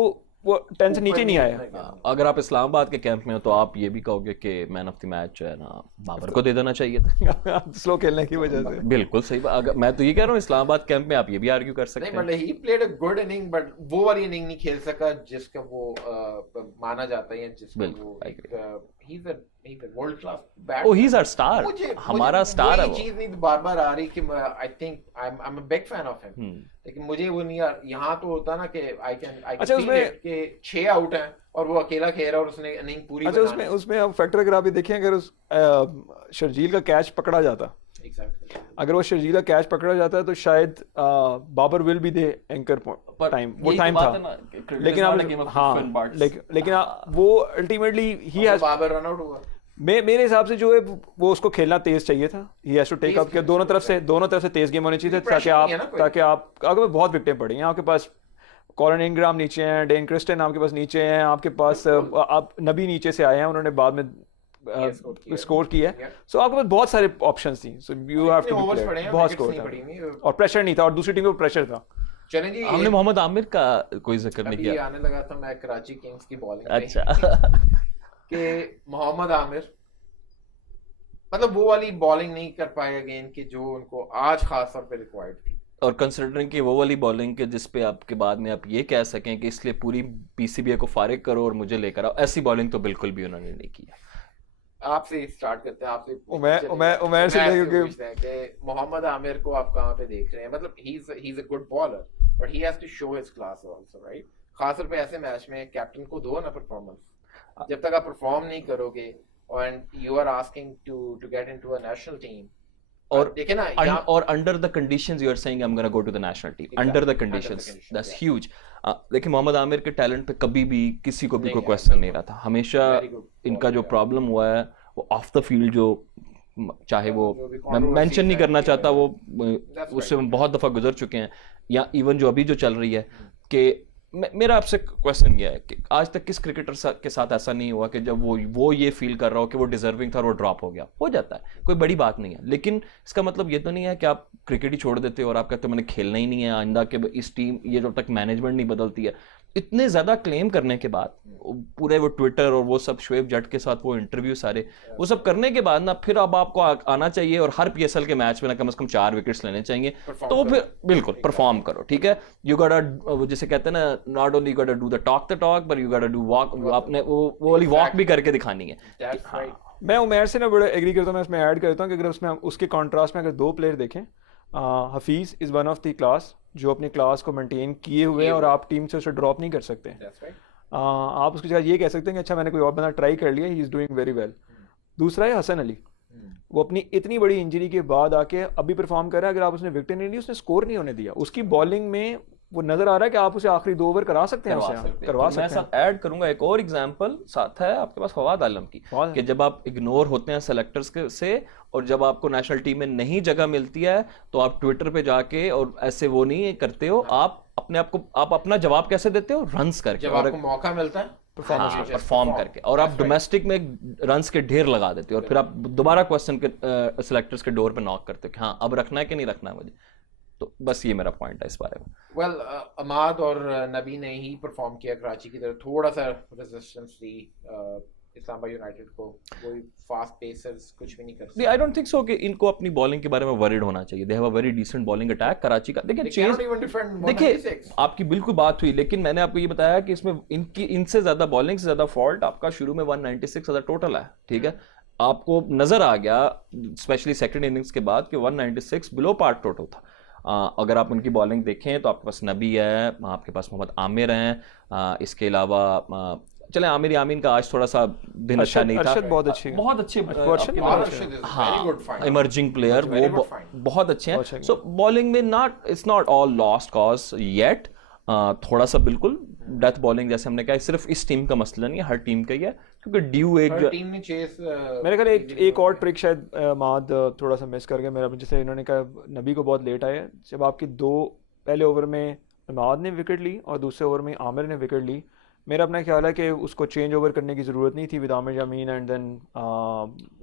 10 से नीचे नहीं आया। अगर आप इस्लामाबाद के कैंप में हो तो आप ये भी कहोगे कि मैन ऑफ द मैच जो है ना बाबर को दे देना चाहिए था स्लो खेलने की वजह से। बिल्कुल सही बात। मैं तो ये कह रहा हूँ इस्लामाबाद कैंप में आप ये भी आर्ग्यू कर सकते हैं। ही played a good inning, but वो वाली इनिंग नहीं खेल सका जिसका वो माना जाता है, जिसका वो he's a world class batsman. Oh, he's our star. हमारा स्टार है वो। चीज नहीं बार-बार आ रही कि I think I'm a big fan of him. लेकिन मुझे वो नहीं यार, यहाँ तो होता ना कि I can feel it कि 6 आउट हैं और वो अकेला खेल रहा है और उसने इनिंग पूरी बनानी। अच्छा, उसमें अब फैक्टर अगर आप ये देखें, अगर उस शर्जील का कैच पकड़ा जाता, अगर वो शर्जील का कैच पकड़ा जाता है तो शायद बाबर विल भी दे एंकर टाइम, वो टाइम था। लेकिन आप हाँ, लेकिन वो ultimately he has, Babar run out हुआ। मेरे हिसाब से जो है वो उसको खेलना तेज चाहिए था। He has to take up, दोनों तरफ से तेज गेम होनी चाहिए ताकि आप अगर बहुत विकेटें पड़ी हैं, आपके पास कॉलिन इंग्राम नीचे हैं, डेन क्रिस्टन आपके पास नीचे हैं, आपके पास आप नबी नीचे से आए हैं, उन्होंने बाद में स्कोर किया है। सो आपके पास बहुत सारे ऑप्शंस थी, सो यू हैव टू बहुत स्कोर था और प्रेशर नहीं था, और दूसरी टीम को प्रेशर था। चलें जी, हमने मोहम्मद आमिर का कोई जिक्र नहीं किया। आने लगा था मैं कराची किंग्स की बॉलिंग पे। अच्छा कि मोहम्मद आमिर मतलब वो वाली बॉलिंग नहीं कर पाए अगेन कि जो उनको आज खास तौर पे रिक्वायर्ड थी। और कंसिडरिंग कि वो वाली बॉलिंग के जिस पे आपके बाद में आप ये कह सकें कि इसलिए पूरी PCBA को फारिग करो और मुझे लेकर आओ, ऐसी बॉलिंग तो बिल्कुल भी उन्होंने नहीं किया। आपसे स्टार्ट करते हैं आपसे उमैर से आपसे क्योंकि पूछते हैं कि मोहम्मद आमिर को आप कहाँ पे देख रहे हैं मतलब he is a good bowler but he has to show his class also right खासतौर पे ऐसे मैच में कैप्टन को दो ना परफॉर्मेंस जब तक आप परफॉर्म नहीं करोगे and you are asking to get into a national team or देखे ना or under the conditions you are saying I'm going to go to the national team Exactly. under the Under the conditions conditions, that's yeah. huge देखिए मोहम्मद आमिर के talent पे कभी भी किसी को भी नहीं कोई है, क्वेश्चन नहीं बिल्कुल। रहा था हमेशा Very good इनका जो bowler, प्रॉब्लम हुआ है वो ऑफ द फील्ड जो चाहे वो जो भी मैं controversies मेंशन नहीं हैं, करना चाहता वो That's उससे right. हम बहुत दफ़ा गुजर चुके हैं या इवन जो अभी जो चल रही है कि मेरा आपसे क्वेश्चन ये है कि आज तक किस क्रिकेटर के साथ ऐसा नहीं हुआ कि जब वो ये फील कर रहा हो कि वो डिजर्विंग था और वो ड्रॉप हो जाता है कोई बड़ी बात नहीं है लेकिन इसका मतलब ये तो नहीं है कि आप क्रिकेट ही छोड़ देते हो और आप कहते हो मैंने खेलना ही नहीं है आइंदा के इस टीम ये जब तक मैनेजमेंट नहीं बदलती है इतने ज़्यादा क्लेम करने के बाद पूरे वो ट्विटर और वो सब शोएब जट के साथ वो इंटरव्यू सारे वो सब करने के बाद ना फिर अब आपको आना चाहिए और हर पीएसएल के मैच में ना कम से कम 4 विकेट्स लेने चाहिए तो वो फिर बिल्कुल परफॉर्म करो ठीक है यू गोटा जिसे कहते हैं ना नॉट ओनली गोटा do the talk but you गोटा डू वॉक आपने वो वाली वॉक भी करके दिखानी है That's right. मैं उमैर से ना बड़ा एग्री करता हूँ मैं इसमें ऐड करता हूँ कि अगर उसमें हम उसके कॉन्ट्रास्ट में अगर दो प्लेयर देखें Hafeez is one of the class जो अपनी क्लास को मेंटेन किए हुए हैं और आप टीम से उसे ड्रॉप नहीं कर सकते That's right. आप उसकी जगह ये कह सकते हैं कि अच्छा मैंने कोई और बंदा ट्राई कर लिया he is doing very well दूसरा है हसन अली वो अपनी इतनी बड़ी इंजरी के बाद आके अभी परफॉर्म कर रहा है अगर आप उसने विकेट नहीं ली उसने स्कोर नहीं होने दिया उसकी बॉलिंग में वो नजर आ रहा है कि आप उसे आखिरी 2 ओवर करा सकते हैं करवा मैं सकते हैं साथ ऐड करूंगा एक और एग्जांपल साथ है आपके पास फवाद आलम की कि जब आप इग्नोर होते हैं सेलेक्टर्स के से और जब आपको नेशनल टीम में नहीं जगह मिलती है तो आप ट्विटर पे जाके और ऐसे वो नहीं करते हो आप अपने आप को आप अपना जवाब कैसे देते हो रन्स करके जब आपको मौका मिलता है परफॉर्म करके और आप डोमेस्टिक में रन्स के ढेर लगा देते हो और फिर आप दोबारा क्वेश्चन के सेलेक्टर्स के डोर पे नॉक करते हो कि हाँ अब रखना है कि नहीं रखना है मुझे तो बस ये मेरा पॉइंट है इस बारे में वेल अमाद और नबी ने ही परफॉर्म किया कराची की तरफ थोड़ा सा रेजिस्टेंस दी इस्लामाबाद यूनाइटेड को कोई फास्ट पेसर्स कुछ भी नहीं कर सकते आई डोंट थिंक सो कि इनको अपनी बॉलिंग के बारे में वरीड होना चाहिए they have a very decent bowling attack Karachi का देखिए आपकी बिल्कुल बात हुई लेकिन मैंने आपको ये बताया कि इसमें इनकी इनसे ज्यादा बॉलिंग से ज्यादा फॉल्ट आपका शुरू में 196 ज्यादा टोटल है ठीक है आपको नजर आ गया स्पेशली सेकंड इनिंग्स के बाद कि 196 बिलो पार्ट टोटल था अगर आप उनकी बॉलिंग देखें तो आपके पास नबी है आपके पास मोहम्मद आमिर हैं इसके अलावा चले आमिर यामीन का आज थोड़ा सा दिन अच्छा नहीं था बहुत अच्छे हाँ इमर्जिंग प्लेयर वो बहुत अच्छे हैं सो बॉलिंग में not it's not all lost cause yet थोड़ा सा बिल्कुल डेथ बॉलिंग जैसे हमने कहा सिर्फ इस टीम का मसला नहीं है हर टीम का ही है क्योंकि ड्यू एक टीम ने चेस मेरे ख्याल एक और ट्रिक शायद माद थोड़ा सा मिस कर गया मेरा जैसे इन्होंने कहा नबी को बहुत लेट आया जब आपकी 2 पहले ओवर में माद ने विकेट ली और दूसरे ओवर में आमिर ने विकेट ली मेरा अपना ख्याल है कि उसको चेंज ओवर करने की ज़रूरत नहीं थी with Amir Yamin and then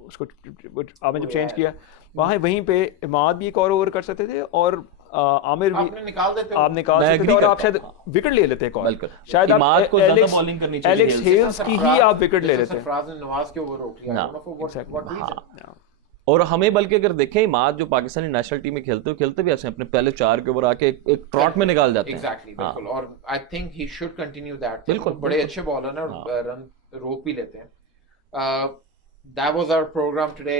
उसको आपने जब चेंज किया वहाँ वहीं पे इमाद भी एक और ओवर कर सकते थे और आमिर भी आप निकाल देते और आप शायद विकेट ले लेते शायद इमाद को ज्यादा बॉलिंग करनी चाहिए एलेक्स हेल्स की ही आप विकेट ले लेते नवाज के ओवर रोक लिया और हमें बल्कि अगर देखें इमाद जो पाकिस्तानी नेशनल टीम में खेलते भी ऐसे अपने पहले 4 के ओवर आके एक ट्रॉट में निकाल जाते हैं एग्जैक्टली बिल्कुल और I think he should continue that बिल्कुल बड़े अच्छे बॉलर हैं और रन रोक भी लेते हैं that was our programme today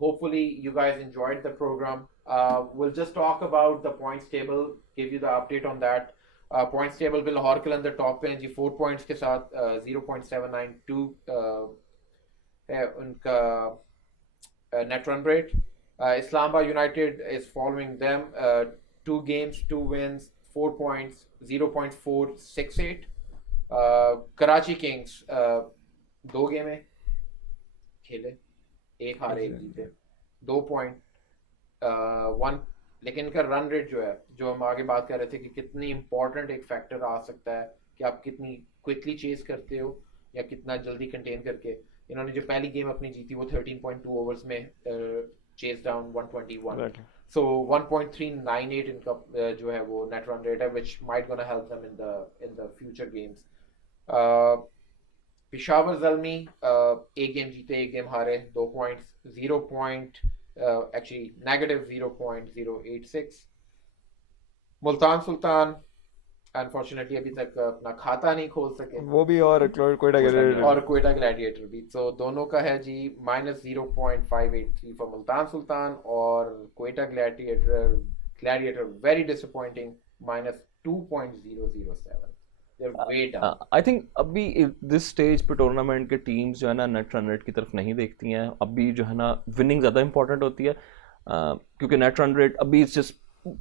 hopefully you guys enjoyed the program we'll just talk about the points table give you the update on that points table पे लाहौर कलंदर टॉप पे हैं जी 4 पॉइंट्स के साथ 0.792 है उनका net run rate Islamabad United is following them 2 games 2 wins 4 points 0.468 Karachi Kings 2 game खेले एक हारे एक जीते 2 पॉइंट 1 लेकिन इनका रन रेट जो है जो हम आगे बात कर रहे थे कि कितनी इंपॉर्टेंट एक फैक्टर आ सकता है कि आप कितनी क्विकली चेस करते हो या कितना जल्दी कंटेन करके इन्होंने जो पहली गेम अपनी जीती वो 13.2 ओवर्स में चेस डाउन 121 सो 1.398 इनका जो है वो नेट रन रेट है which might gonna help them in the future games Peshawar Zalmi एक गेम जीते एक गेम हारे 2 points 0 point actually -0.086 Multan Sultan unfortunately अभी तक अपना खाता नहीं खोल सके, वो भी और कोयटा ग्लैडिएटर और क्वेटा ग्लैडिएटर भी। तो दोनों का है जी -0.583 फॉर मुल्तान सुल्तान, और Quetta gladiator very disappointing -2.007। I think अभी दिस स्टेज पे टूर्नामेंट के टीम्स जो है ना नेट रन रेट की तरफ नहीं देखती हैं। अभी जो है ना विनिंग ज़्यादा इंपॉर्टेंट होती है, क्योंकि नेट रन रेट अभी it's just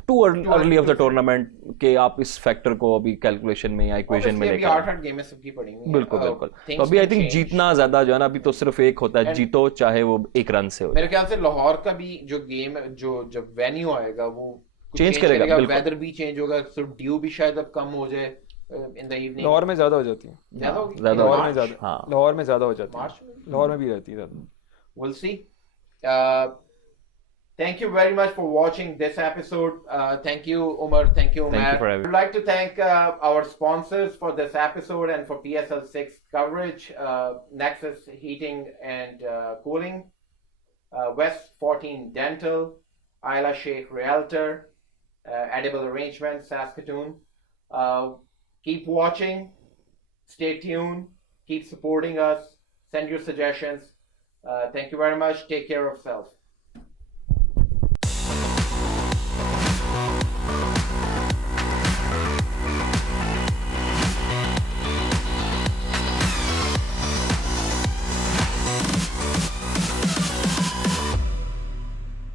too early of the tournament के आप इस फैक्टर को अभी कैलकुलेशन में या इक्वेशन में लेकर 8-8 गेमें सबकी पड़ी हुई हैं। बिल्कुल बिल्कुल। तो अभी आई थिंक जीतना ज्यादा जो है ना, अभी तो सिर्फ एक होता है, जीतो चाहे वो एक रन से हो। मेरे ख्याल से लाहौर का भी जो गेम जो जब वेन्यू आएगा वो चेंज करेगा, वेदर भी चेंज होगा, सो ड्यू भी शायद अब कम हो जाए इन द इवनिंग। लाहौर में ज्यादा हो जाती है, लाहौर में ज्यादा हो जाती है, लाहौर में भी रहती है ज्यादा। We'll see. Thank you very much for watching this episode. Thank you, Umar. Thank you, Umar. Thank you for having me. I'd like to thank our sponsors for this episode and for PSL 6 coverage. Nexus Heating and Cooling, West 14 Dental, Isla Sheikh Realtor, Edible Arrangements, Saskatoon. Keep watching. Stay tuned. Keep supporting us. Send your suggestions. Thank you very much. Take care of yourself.